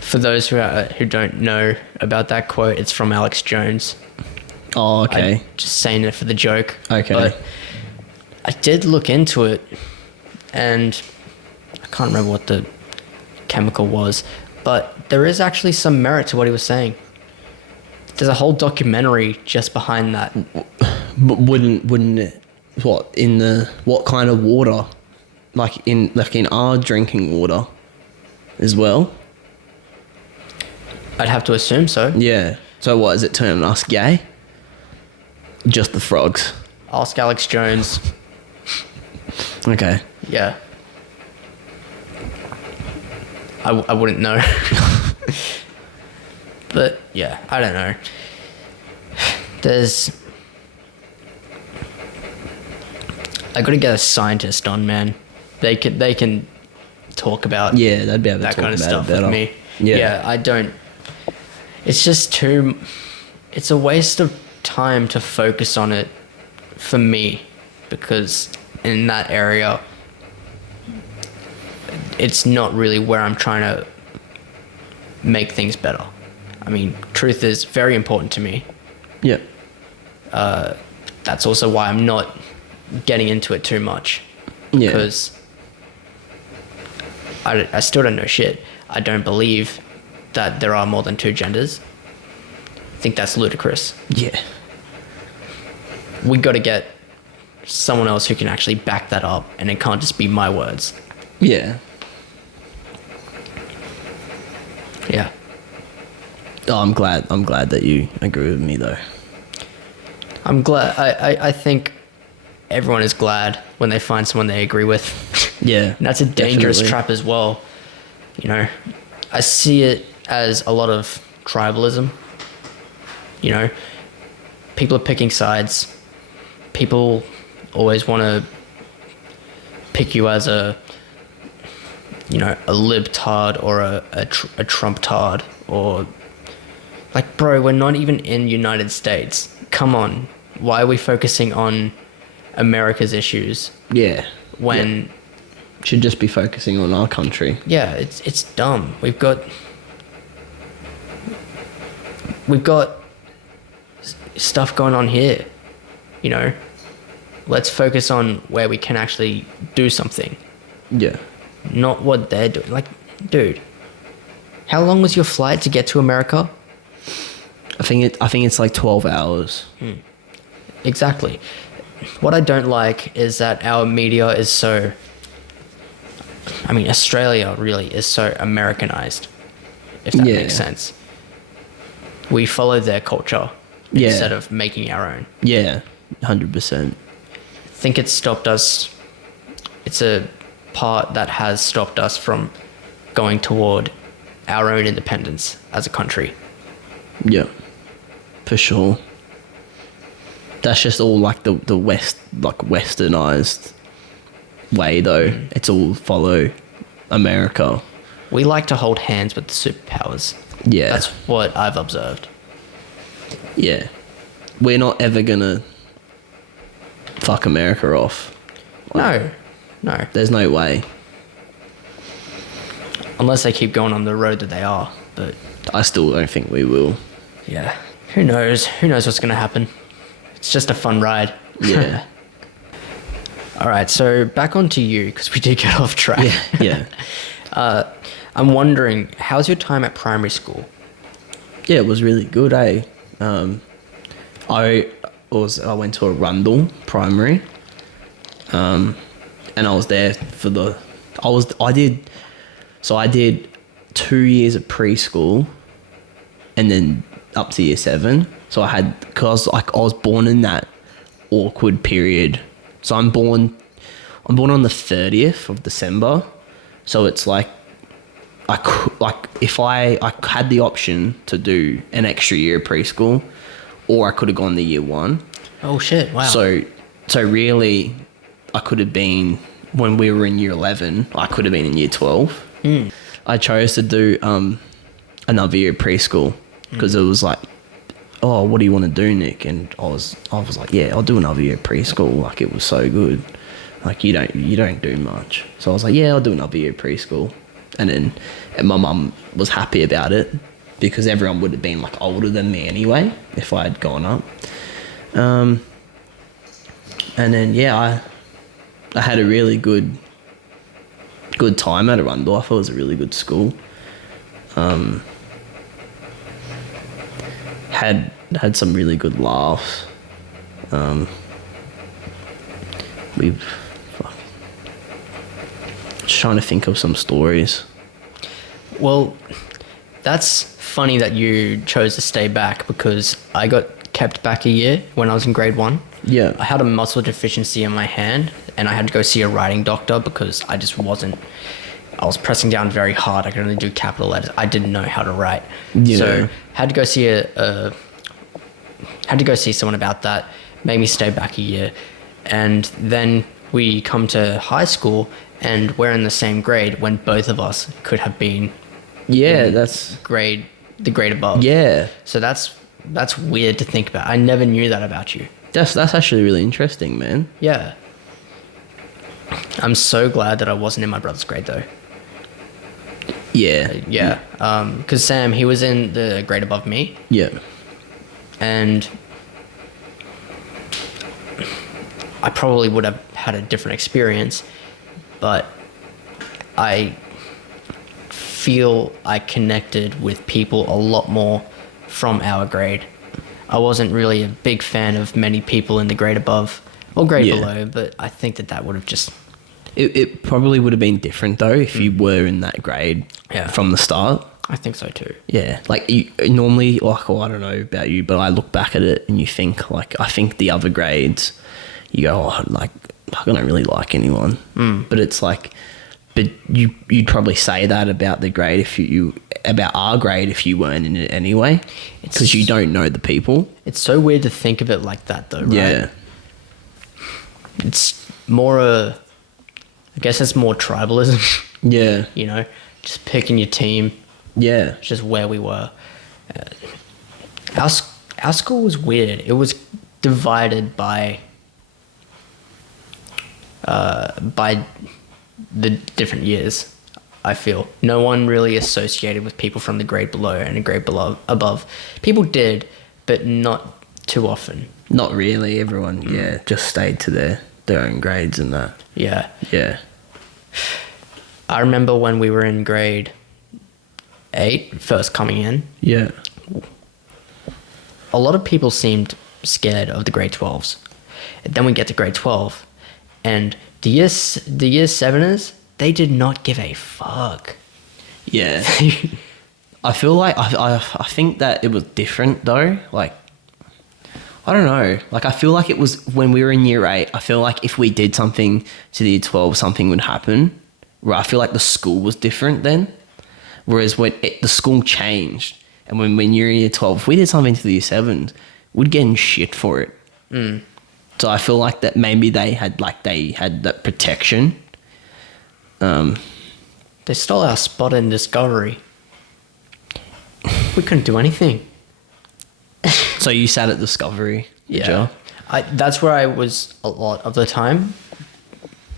For those who don't know about that quote, it's from Alex Jones. Oh, okay. I'm just saying it for the joke. Okay. But I did look into it, and I can't remember what the chemical was, but there is actually some merit to what he was saying. There's a whole documentary just behind that. But wouldn't it, what kind of water? Like in our drinking water as well? I'd have to assume so. Yeah. So what, is it turning us gay? Just the frogs. Ask Alex Jones. Okay. Yeah. I wouldn't know. But yeah, I don't know. I gotta get a scientist on, man. They can talk about Yeah, they'd be able to that talk kind of about stuff it better. with me. Yeah. I don't. It's just it's a waste of time to focus on it for me, because in that area, it's not really where I'm trying to make things better. I mean, truth is very important to me. Yeah. that's also why I'm not getting into it too much. Yeah. Because I still don't know shit. I don't believe that there are more than two genders. I think that's ludicrous. Yeah. We got to get someone else who can actually back that up, and it can't just be my words. Yeah. Yeah. Oh, I'm glad that you agree with me though. I'm glad. I think everyone is glad when they find someone they agree with. Yeah. And that's a dangerous definitely. trap as well. You know, I see it as a lot of tribalism. You know, people are picking sides. People always want to pick you as a libtard or a Trump-tard, or like, bro, we're not even in United States. Come on. Why are we focusing on America's issues Yeah. when Should just be focusing on our country. yeah, it's dumb. We've got stuff going on here, you know. Let's focus on where we can actually do something, Yeah. not what they're doing. Like, dude, how long was your flight to get to America? I think it's like 12 hours. Exactly. What I don't like is that our media is so, I mean, Australia really is so Americanized, if that Yeah. makes sense. We follow their culture Yeah. instead of making our own. Yeah. 100%. I think it's stopped us. It's a part that has stopped us from going toward our own independence as a country. Yeah. For sure. That's just all like the West, like westernized way though. It's all follow America. We like to hold hands with the superpowers. Yeah. That's what I've observed. Yeah. We're not ever gonna fuck America off. No. There's no way. Unless they keep going on the road that they are. But I still don't think we will. yeah, who knows? Who knows what's going to happen? It's just a fun ride. Yeah. All right, so back onto you, because we did get off track. Yeah. I'm wondering, how's your time at primary school? Yeah, it was really good, eh? I went to a Rundle primary, and I was there for I did 2 years of preschool, and then up to year 7. So because I was born in that awkward period. So I'm born on the 30th of December. So it's like, if I had the option to do an extra year of preschool, or I could have gone to year 1. Oh shit! Wow. So really, I could have been, when we were in year 11, I could have been in year 12. I chose to do another year of preschool because it was like, oh, what do you want to do, Nick? And I was like, yeah, I'll do another year of preschool. Like, it was so good. Like, you don't do much. So I was like, yeah, I'll do another year of preschool. And my mum was happy about it because everyone would have been like older than me anyway if I had gone up. And then yeah, I had a really good time at Arundel. I thought it was a really good school. Had some really good laughs. Just trying to think of some stories. Well, that's funny that you chose to stay back, because I got kept back a year when I was in grade 1. Yeah. I had a muscle deficiency in my hand, and I had to go see a writing doctor because I was pressing down very hard. I could only do capital letters. I didn't know how to write. Yeah. So had to go see someone about that. Made me stay back a year. And then we come to high school and we're in the same grade when both of us could have been Yeah, in that's... the grade above. Yeah. So that's weird to think about. I never knew that about you. That's actually really interesting, man. Yeah. I'm so glad that I wasn't in my brother's grade though. Yeah. Yeah. Because Sam, he was in the grade above me, Yeah. and I probably would have had a different experience, but I feel I connected with people a lot more from our grade. I wasn't really a big fan of many people in the grade above or grade below, but I think that would have just... It probably would have been different though if you were in that grade from the start. I think so too. Yeah, like you normally, like, well, I don't know about you, but I look back at it and you think, like, I think the other grades, you go, oh, like, I don't really like anyone. But it's like, but you'd probably say that about the grade if you about our grade if you weren't in it anyway, because you don't know the people. It's so weird to think of it like that though, right? Yeah. It's more I guess it's more tribalism. Yeah. You know, just picking your team. Yeah. It's just where we were. Our school was weird. It was divided by the different years, I feel. No one really associated with people from the grade below and a grade below above. People did, but not too often. Not really. Everyone, just stayed to their own grades and that. Yeah. Yeah. I remember when we were in grade 8, first coming in, Yeah. a lot of people seemed scared of the grade 12s. And then we get to grade 12, and the year 7ers, they did not give a fuck. Yeah. I feel like I think that it was different though. Like, I don't know. Like, I feel like it was when we were in year 8. I feel like if we did something to the year 12, something would happen. Where I feel like the school was different then. Whereas when the school changed, and when you're in year 12, if we did something to the year 7s, we'd get in shit for it. So I feel like that maybe they had that protection. They stole our spot in Discovery. We couldn't do anything. So you sat at Discovery? Yeah. That's where I was a lot of the time.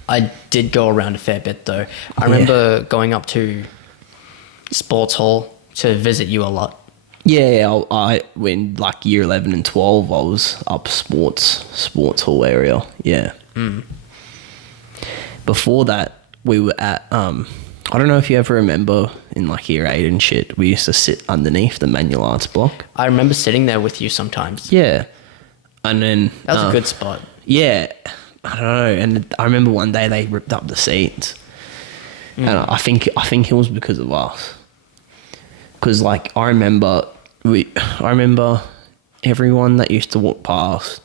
I did go around a fair bit though. I remember going up to sports hall to visit you a lot. Yeah, I when like year 11 and 12, I was up sports hall area. Yeah. Before that, we were at I don't know if you ever remember in like year 8 and shit, we used to sit underneath the manual arts block. I remember sitting there with you sometimes. Yeah. And then That was a good spot. Yeah. I don't know. And I remember one day they ripped up the seats. And I think it was because of us. Because like I remember everyone that used to walk past,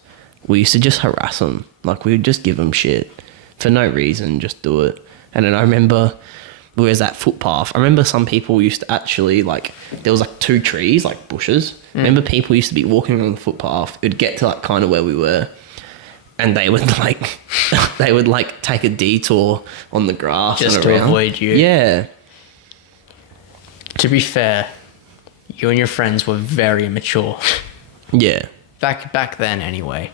we used to just harass them. Like we would just give them shit for no reason, just do it. And then I remember there was that footpath. I remember some people used to actually like, there was like 2 trees, like bushes. I remember people used to be walking on the footpath. It'd get to like kind of where we were. And they would like take a detour on the grass Just and to around. avoid you. Yeah. To be fair, you and your friends were very immature. Yeah. Back then anyway.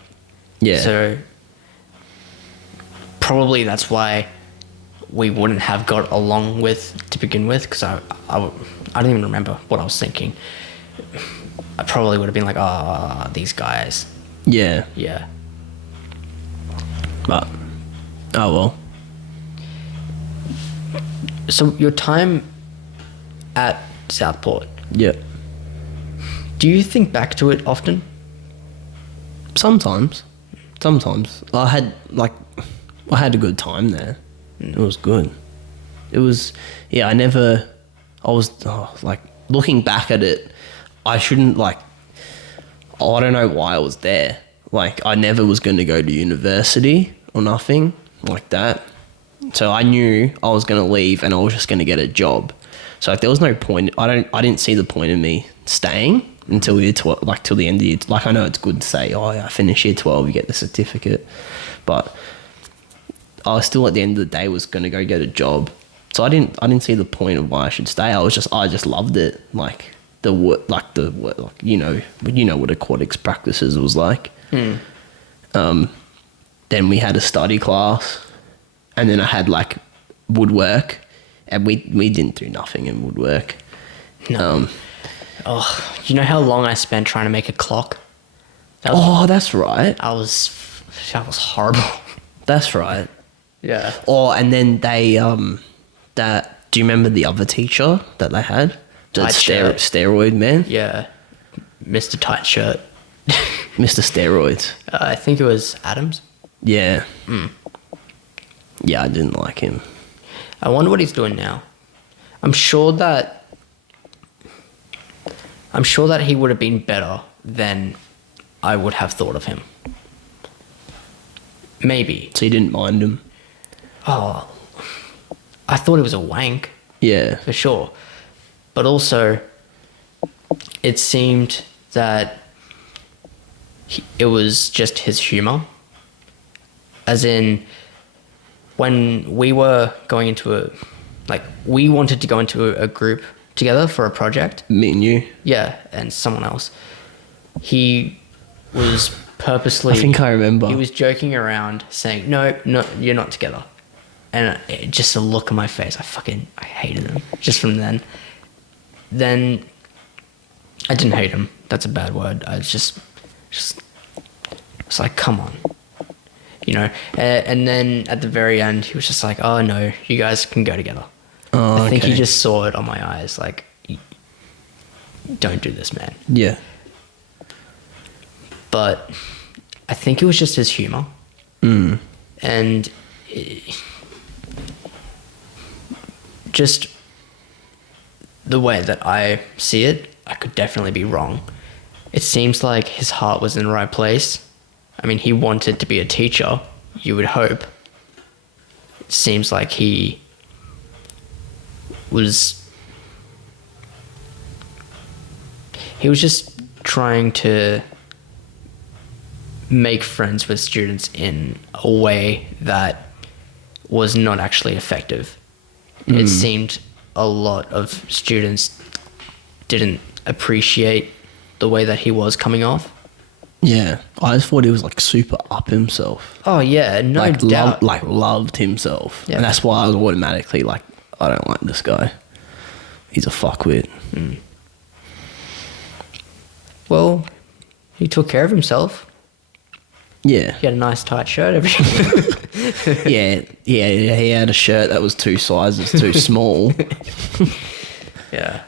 Yeah. So probably that's why we wouldn't have got along to begin with, because I don't even remember what I was thinking. I probably would have been like, these guys. Yeah. Yeah. But, oh well. So your time at Southport, Yeah. do you think back to it often? Sometimes. I had a good time there. It was good. It was, yeah, like, looking back at it, I shouldn't, like, I don't know why I was there. Like, I never was going to go to university or nothing like that. So I knew I was going to leave and I was just going to get a job. So like, there was no point. I didn't see the point in me staying until year 12, like till the end of year. Like, I know it's good to say, oh yeah, I finished year 12, you get the certificate, but I was still at the end of the day was going to go get a job. So I didn't see the point of why I should stay. I just loved it. Like the work, you know what aquatics practices was like. Then we had a study class, and then I had like woodwork, and we didn't do nothing in woodwork. No. You know how long I spent trying to make a clock? That's right. I was That was horrible. That's right. Yeah. Oh, and then they do you remember the other teacher that they had? The Tight shirt. steroid man? Yeah. Mr. Tight Shirt. Mr. Steroids. I think it was Adams. Yeah. Yeah, I didn't like him. I wonder what he's doing now. I'm sure that he would have been better than I would have thought of him. Maybe. So you didn't mind him? Oh, I thought he was a wank, Yeah. for sure. But also, it seemed that it was just his humor. As in, when we were going into we wanted to go into a group together for a project. Me and you? Yeah, and someone else. He was purposely... I think I remember. He was joking around saying, no, you're not together. And just a look on my face, I hated him. Just from then. Then, I didn't hate him. That's a bad word. I was just it's like, come on. You know? And then at the very end, he was just like, oh no, you guys can go together. Oh, I think he okay. just saw it on my eyes, like, don't do this, man. Yeah. But I think it was just his humor. And just the way that I see it, I could definitely be wrong. It seems like his heart was in the right place. I mean, he wanted to be a teacher, you would hope. It seems like he was just trying to make friends with students in a way that was not actually effective. It seemed a lot of students didn't appreciate the way that he was coming off. Yeah. I just thought he was like super up himself. Oh yeah, no doubt. Loved himself. Yeah. And that's why I was automatically like, I don't like this guy. He's a fuckwit. Well, he took care of himself. Yeah. He had a nice tight shirt every Yeah, he had a shirt that was 2 sizes too small. Yeah.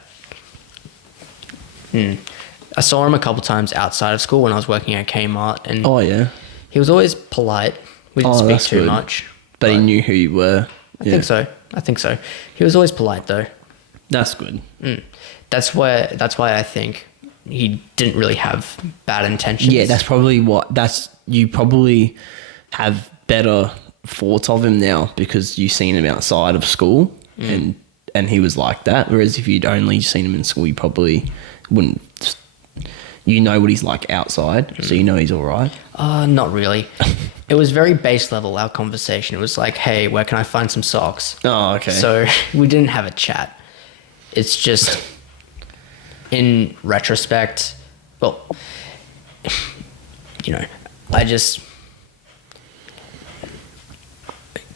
I saw him a couple times outside of school when I was working at Kmart, and Oh, yeah. he was always polite. We didn't Oh, speak that's too good. much. But he knew who you were. I think so. He was always polite though. That's good. That's why I think he didn't really have bad intentions. Yeah, that's probably you probably have better thoughts of him now because you've seen him outside of school and he was like that. Whereas if you'd only seen him in school, you probably wouldn't. You know what he's like outside, so you know he's all right. Not really. It was very base level, our conversation. It was like, hey, where can I find some socks? Oh, okay. So we didn't have a chat. It's just, in retrospect, well, you know, I just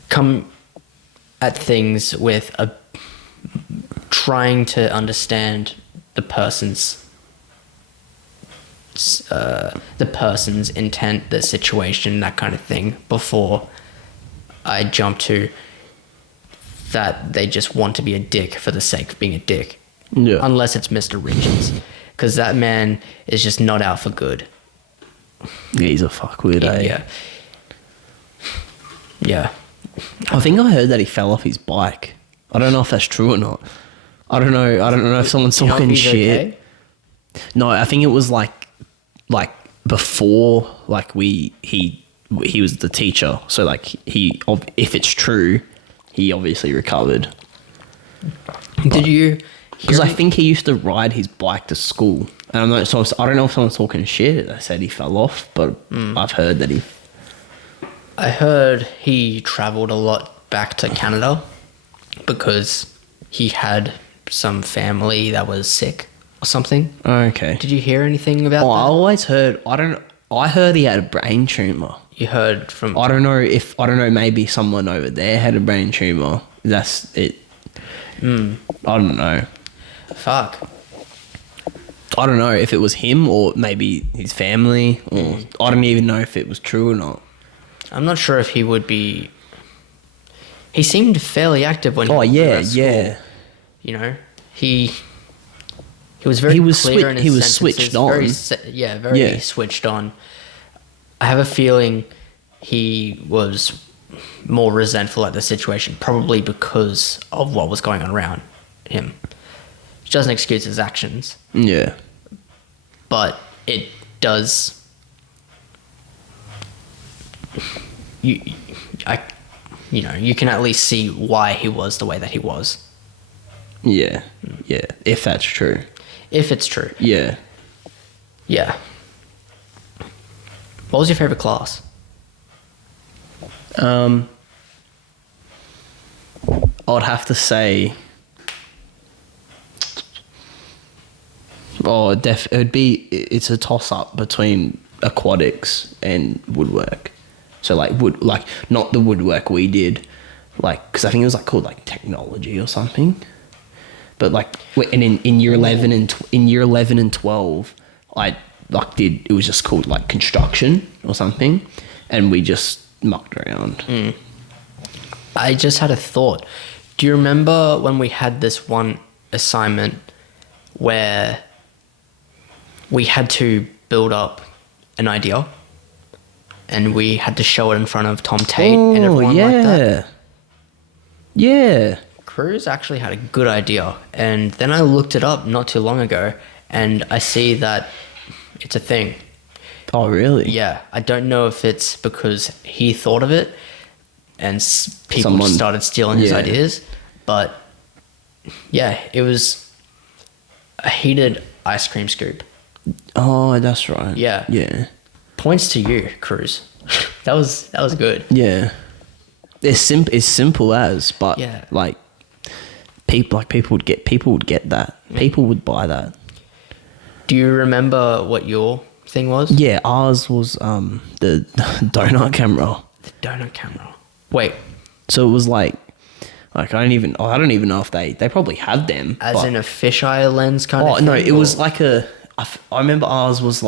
come at things with trying to understand the person's intent, the situation, that kind of thing, before I jump to that they just want to be a dick for the sake of being a dick. Yeah. Unless it's Mr. Richards, because that man is just not out for good. Yeah, he's a fuckwit, eh? Yeah. I think I heard that he fell off his bike. I don't know if that's true or not. I don't know if someone's You know if talking he's shit. okay? No, I think it was like before he was the teacher. So like if it's true, he obviously recovered. Did you? Because I think he used to ride his bike to school. And I don't know if someone's talking shit. They said he fell off, but I've heard that I heard he travelled a lot back to Canada because he had some family that was sick or something. Okay. Did you hear anything about I that? always heard. I heard he had a brain tumor. You heard from... I don't know. Maybe someone over there had a brain tumor. That's it. I don't know. Fuck. I don't know if it was him or maybe his family, or I don't even know if it was true or not. I'm not sure if he would be. He seemed fairly active when he was at school. yeah. You know, he was very clear in his he was sentences, switched on. Very switched on. I have a feeling he was more resentful at the situation, probably because of what was going on around him. Which doesn't excuse his actions, Yeah. but it does. You can at least see why he was the way that he was. Yeah. Yeah. If that's true. If it's true. Yeah. Yeah. What was your favorite class? I'd have to say. It's a toss up between aquatics and woodwork. So not the woodwork we did, because I think it was called technology or something. But and in year 11 and 12, I it was just called construction or something, and we just mucked around. I just had a thought. Do you remember when we had this one assignment where we had to build up an idea and we had to show it in front of Tom Tate and everyone like that? Yeah. Cruz actually had a good idea, and then I looked it up not too long ago and I see that it's a thing. Oh, really? Yeah, I don't know if it's because he thought of it and people just started stealing his ideas, but yeah, it was a heated ice cream scoop. Oh, that's right. Yeah. Yeah. Points to you, Cruz. That was good. Yeah. It's simple as, but Yeah. people would get that. People would buy that. Do you remember what your thing was? Yeah, ours was the donut camera. The donut camera. Wait, So it was I don't even know if they probably had them. as in a fisheye lens kind of Oh thing? no, it or- was I remember ours was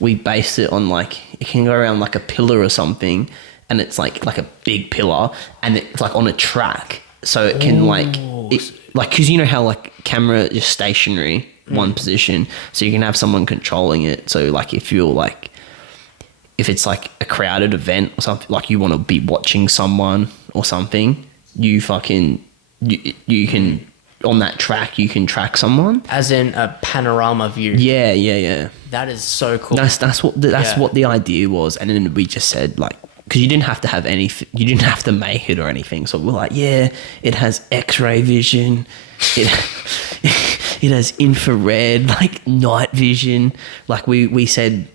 we based it on it can go around a pillar or something, and it's like a big pillar, and it's on a track, so it can because you know how camera is stationary one position, so you can have someone controlling it. So if you're if it's a crowded event or something, you want to be watching someone or something, you can on that track you can track someone. As in a panorama view. Yeah. That is so cool. That's what the idea was, and then we just said because you didn't have to have you didn't have to make it or anything. So we're it has X-ray vision, it has infrared, night vision. We said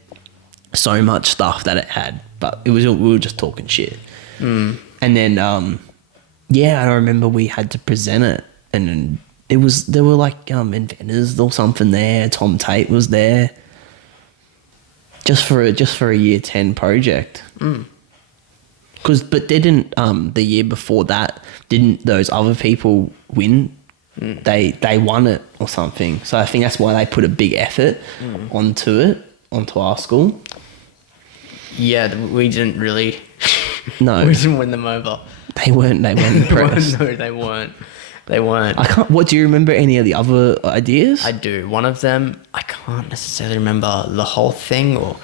so much stuff that it had, but we were just talking shit. And then I remember we had to present it, and then there were inventors or something there. Tom Tate was there. Just for a year 10 project. But didn't the year before that, didn't those other people win? They won it or something. So I think that's why they put a big effort onto our school. Yeah, we didn't really. No, We didn't win them over. they weren't impressed. No, they weren't. They weren't. I can't. What do you remember? Any of the other ideas? I do. One of them, I can't necessarily remember the whole thing,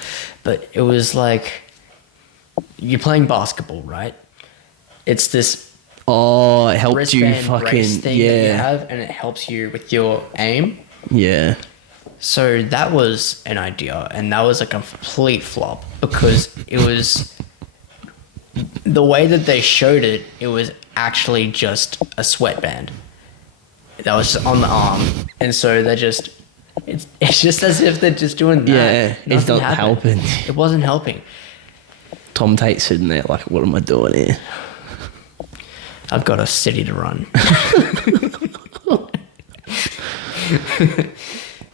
but it was you're playing basketball, right? It's this Oh, it helped you wristband brace fucking thing that you have, and it helps you with your aim. Yeah. So that was an idea, and that was a complete flop because it was the way that they showed it. It was actually just a sweatband that was on the arm, and so they're just it's just as if they're just doing that. Yeah, it's Nothing not happened. helping. It wasn't helping. Tom Tate's sitting there what am I doing here? I've got a city to run.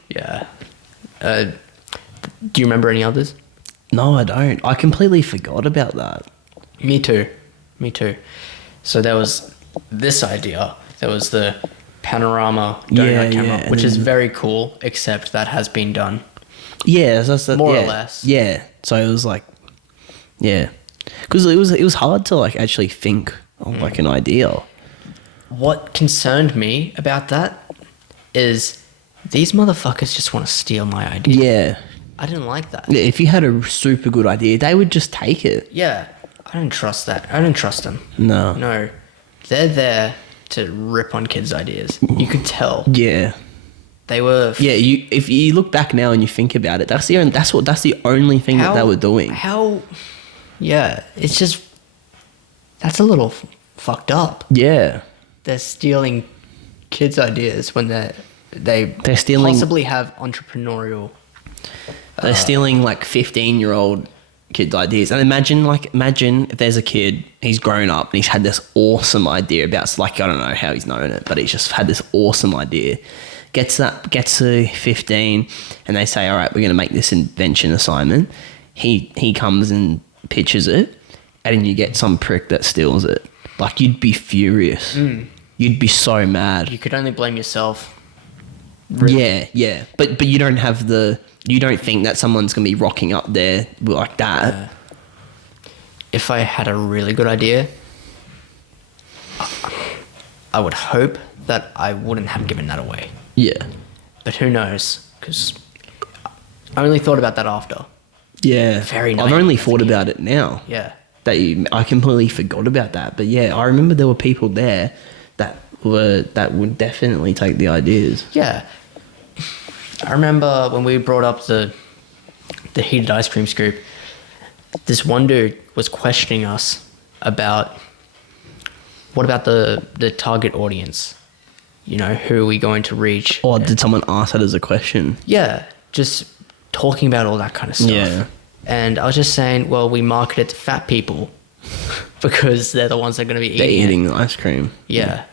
Yeah. Do you remember any others? No, I don't. I completely forgot about that. Me too. So there was this idea. There was the panorama donut camera, and which is then- very cool, except that has been done. Yeah, that's More or less. Yeah. So it was yeah. Because it was hard to like actually think of like an idea. What concerned me about that is these motherfuckers just want to steal my idea. Yeah. I didn't like that. Yeah, if you had a super good idea, they would just take it. Yeah, I didn't trust that. I didn't trust them. No. They're there to rip on kids' ideas. You could tell. Yeah. They were... Yeah, if you look back now and you think about it, that's the only thing that they were doing. Yeah, it's just... That's a little fucked up. Yeah. They're stealing kids' ideas when they're stealing... possibly have entrepreneurial... They're stealing like 15-year-old kids' ideas. And imagine if there's a kid, he's grown up and he's had this awesome idea about, like, I don't know how he's known it, but he's just had this awesome idea. Gets to 15 and they say, all right, we're going to make this invention assignment. He comes and pitches it and then you get some prick that steals it. Like, you'd be furious. You'd be so mad. You could only blame yourself. Really. Yeah. But you don't have you don't think that someone's going to be rocking up there like that. If I had a really good idea, I would hope that I wouldn't have given that away. Yeah. But who knows? Because I only thought about that after. Yeah. Very I've only thought about it now. Yeah. I completely forgot about that. But yeah, I remember there were people there that would definitely take the ideas. Yeah. I remember when we brought up the heated ice cream scoop, this one dude was questioning us about what about the target audience? You know, who are we going to reach? Or did someone ask that as a question? Yeah, just talking about all that kind of stuff. Yeah. And I was just saying, well, we market it to fat people because they're the ones that are going to be They're eating the ice cream. Yeah.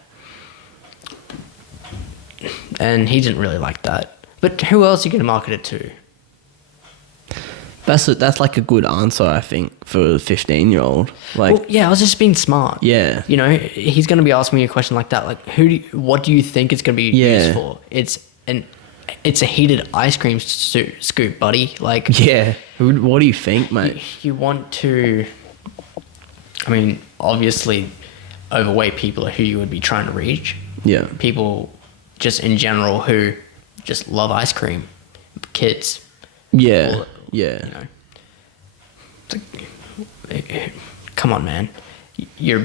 And he didn't really like that. But who else are you going to market it to? That's like a good answer, I think, for a 15-year-old. Like, Well, yeah, I was just being smart. Yeah. You know, he's going to be asking me a question like that. Like, what do you think it's going to be used for? It's a heated ice cream scoop, buddy. Like, yeah. What do you think, mate? you want to... I mean, obviously, overweight people are who you would be trying to reach. Yeah. People just in general who just love ice cream. Kids. Yeah. Or, Yeah. You know, it's like, come on, man. You're.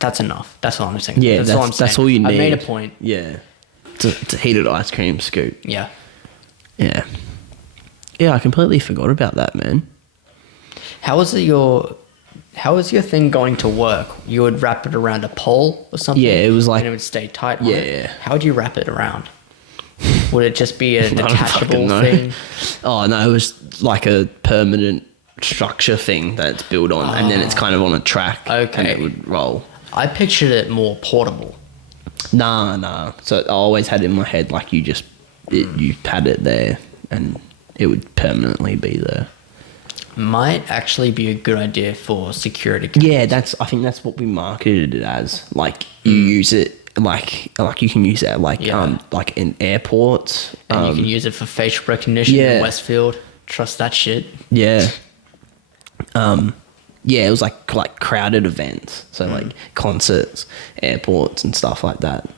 That's enough. That's all I'm saying. Yeah, all I'm saying. that's all you need. I made a point. Yeah. It's a heated ice cream scoop. Yeah. Yeah. Yeah, I completely forgot about that, man. How was your thing going to work? You would wrap it around a pole or something? Yeah, it was like... And it would stay tight on Yeah, it? yeah. How would you wrap it around? Would it just be a I don't detachable fucking know. thing? Oh, no, it was like a permanent structure thing that it's built on, and then it's kind of on a track. Okay. And it would roll. I pictured it more portable. Nah. So I always had it in my head like you had it there, and it would permanently be there. Might actually be a good idea for security. Yeah, I think that's what we marketed it as. Like, you use it like you can use it at like in airports. And you can use it for facial recognition in Westfield. Trust that shit. Yeah. Yeah, it was like crowded events, so like concerts, airports, and stuff like that.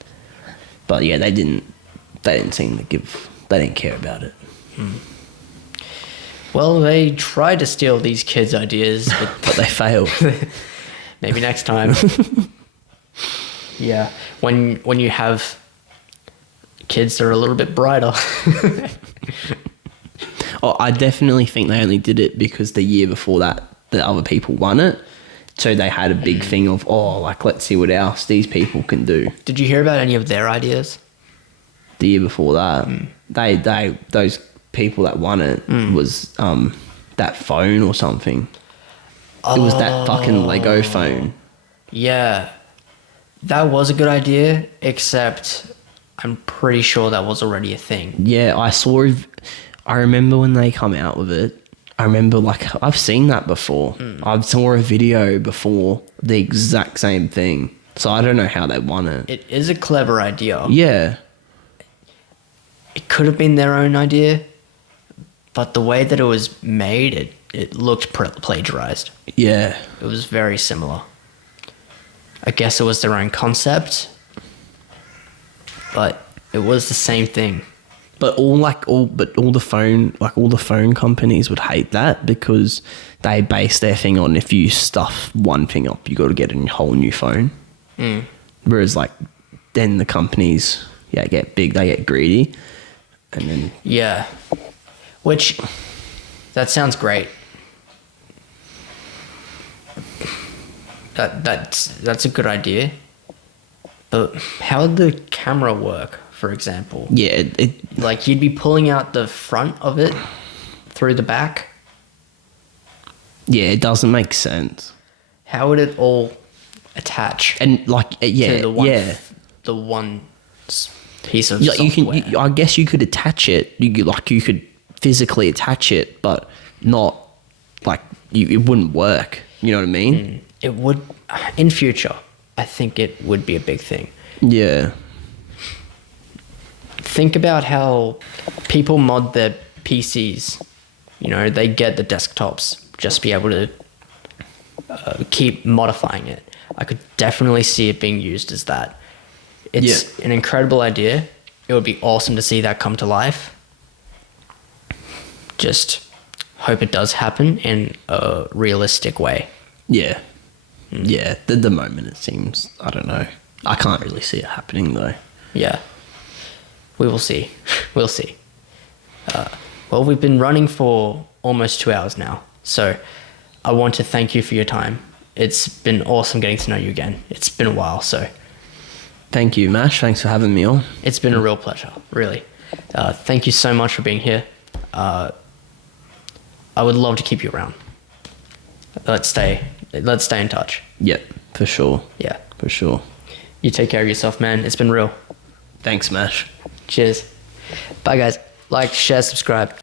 But yeah, they didn't seem to they didn't care about it. Well, they tried to steal these kids' ideas, But they failed. maybe next time. Yeah, when you have kids that are a little bit brighter. Oh, I definitely think they only did it because the year before that, the other people won it. So they had a big thing of, let's see what else these people can do. Did you hear about any of their ideas? The year before that, those people that won it was that phone or something. It was that fucking Lego phone. Yeah, that was a good idea, except I'm pretty sure that was already a thing. Yeah, I remember when they come out with it. I remember, I've seen that before. I saw a video before, the exact same thing. So I don't know how they won it. It is a clever idea. Yeah. It could have been their own idea, but the way that it was made, it it looked plagiarized. Yeah. It was very similar. I guess it was their own concept, but it was the same thing. But all the phone companies would hate that because they base their thing on if you stuff one thing up, you got to get a whole new phone. Whereas like then the companies get big, they get greedy, and then Yeah, which that sounds great. That's a good idea. But how would the camera work, for example? yeah, Like you'd be pulling out the front of it through the back. it doesn't make sense. How would it all attach And like to the one piece of like software? I guess you could attach it. You could physically attach it, but not like it wouldn't work. You know what I mean? It would, in future, I think it would be a big thing. Yeah. Think about how people mod their PCs. You know, they get the desktops just to be able to keep modifying it. I could definitely see it being used as that. It's an incredible idea. It would be awesome to see that come to life. Just hope it does happen in a realistic way. Yeah. Yeah. The moment it seems, I don't know. I can't really see it happening though. Yeah. We will see. We'll see. Well, we've been running for almost 2 hours now. So I want to thank you for your time. It's been awesome getting to know you again. It's been a while, so. Thank you, Mash. Thanks for having me on. It's been a real pleasure, really. Thank you so much for being here. I would love to keep you around. Let's stay in touch. Yep, for sure. Yeah. For sure. You take care of yourself, man. It's been real. Thanks, Mash. Cheers. Bye, guys. Like, share, subscribe.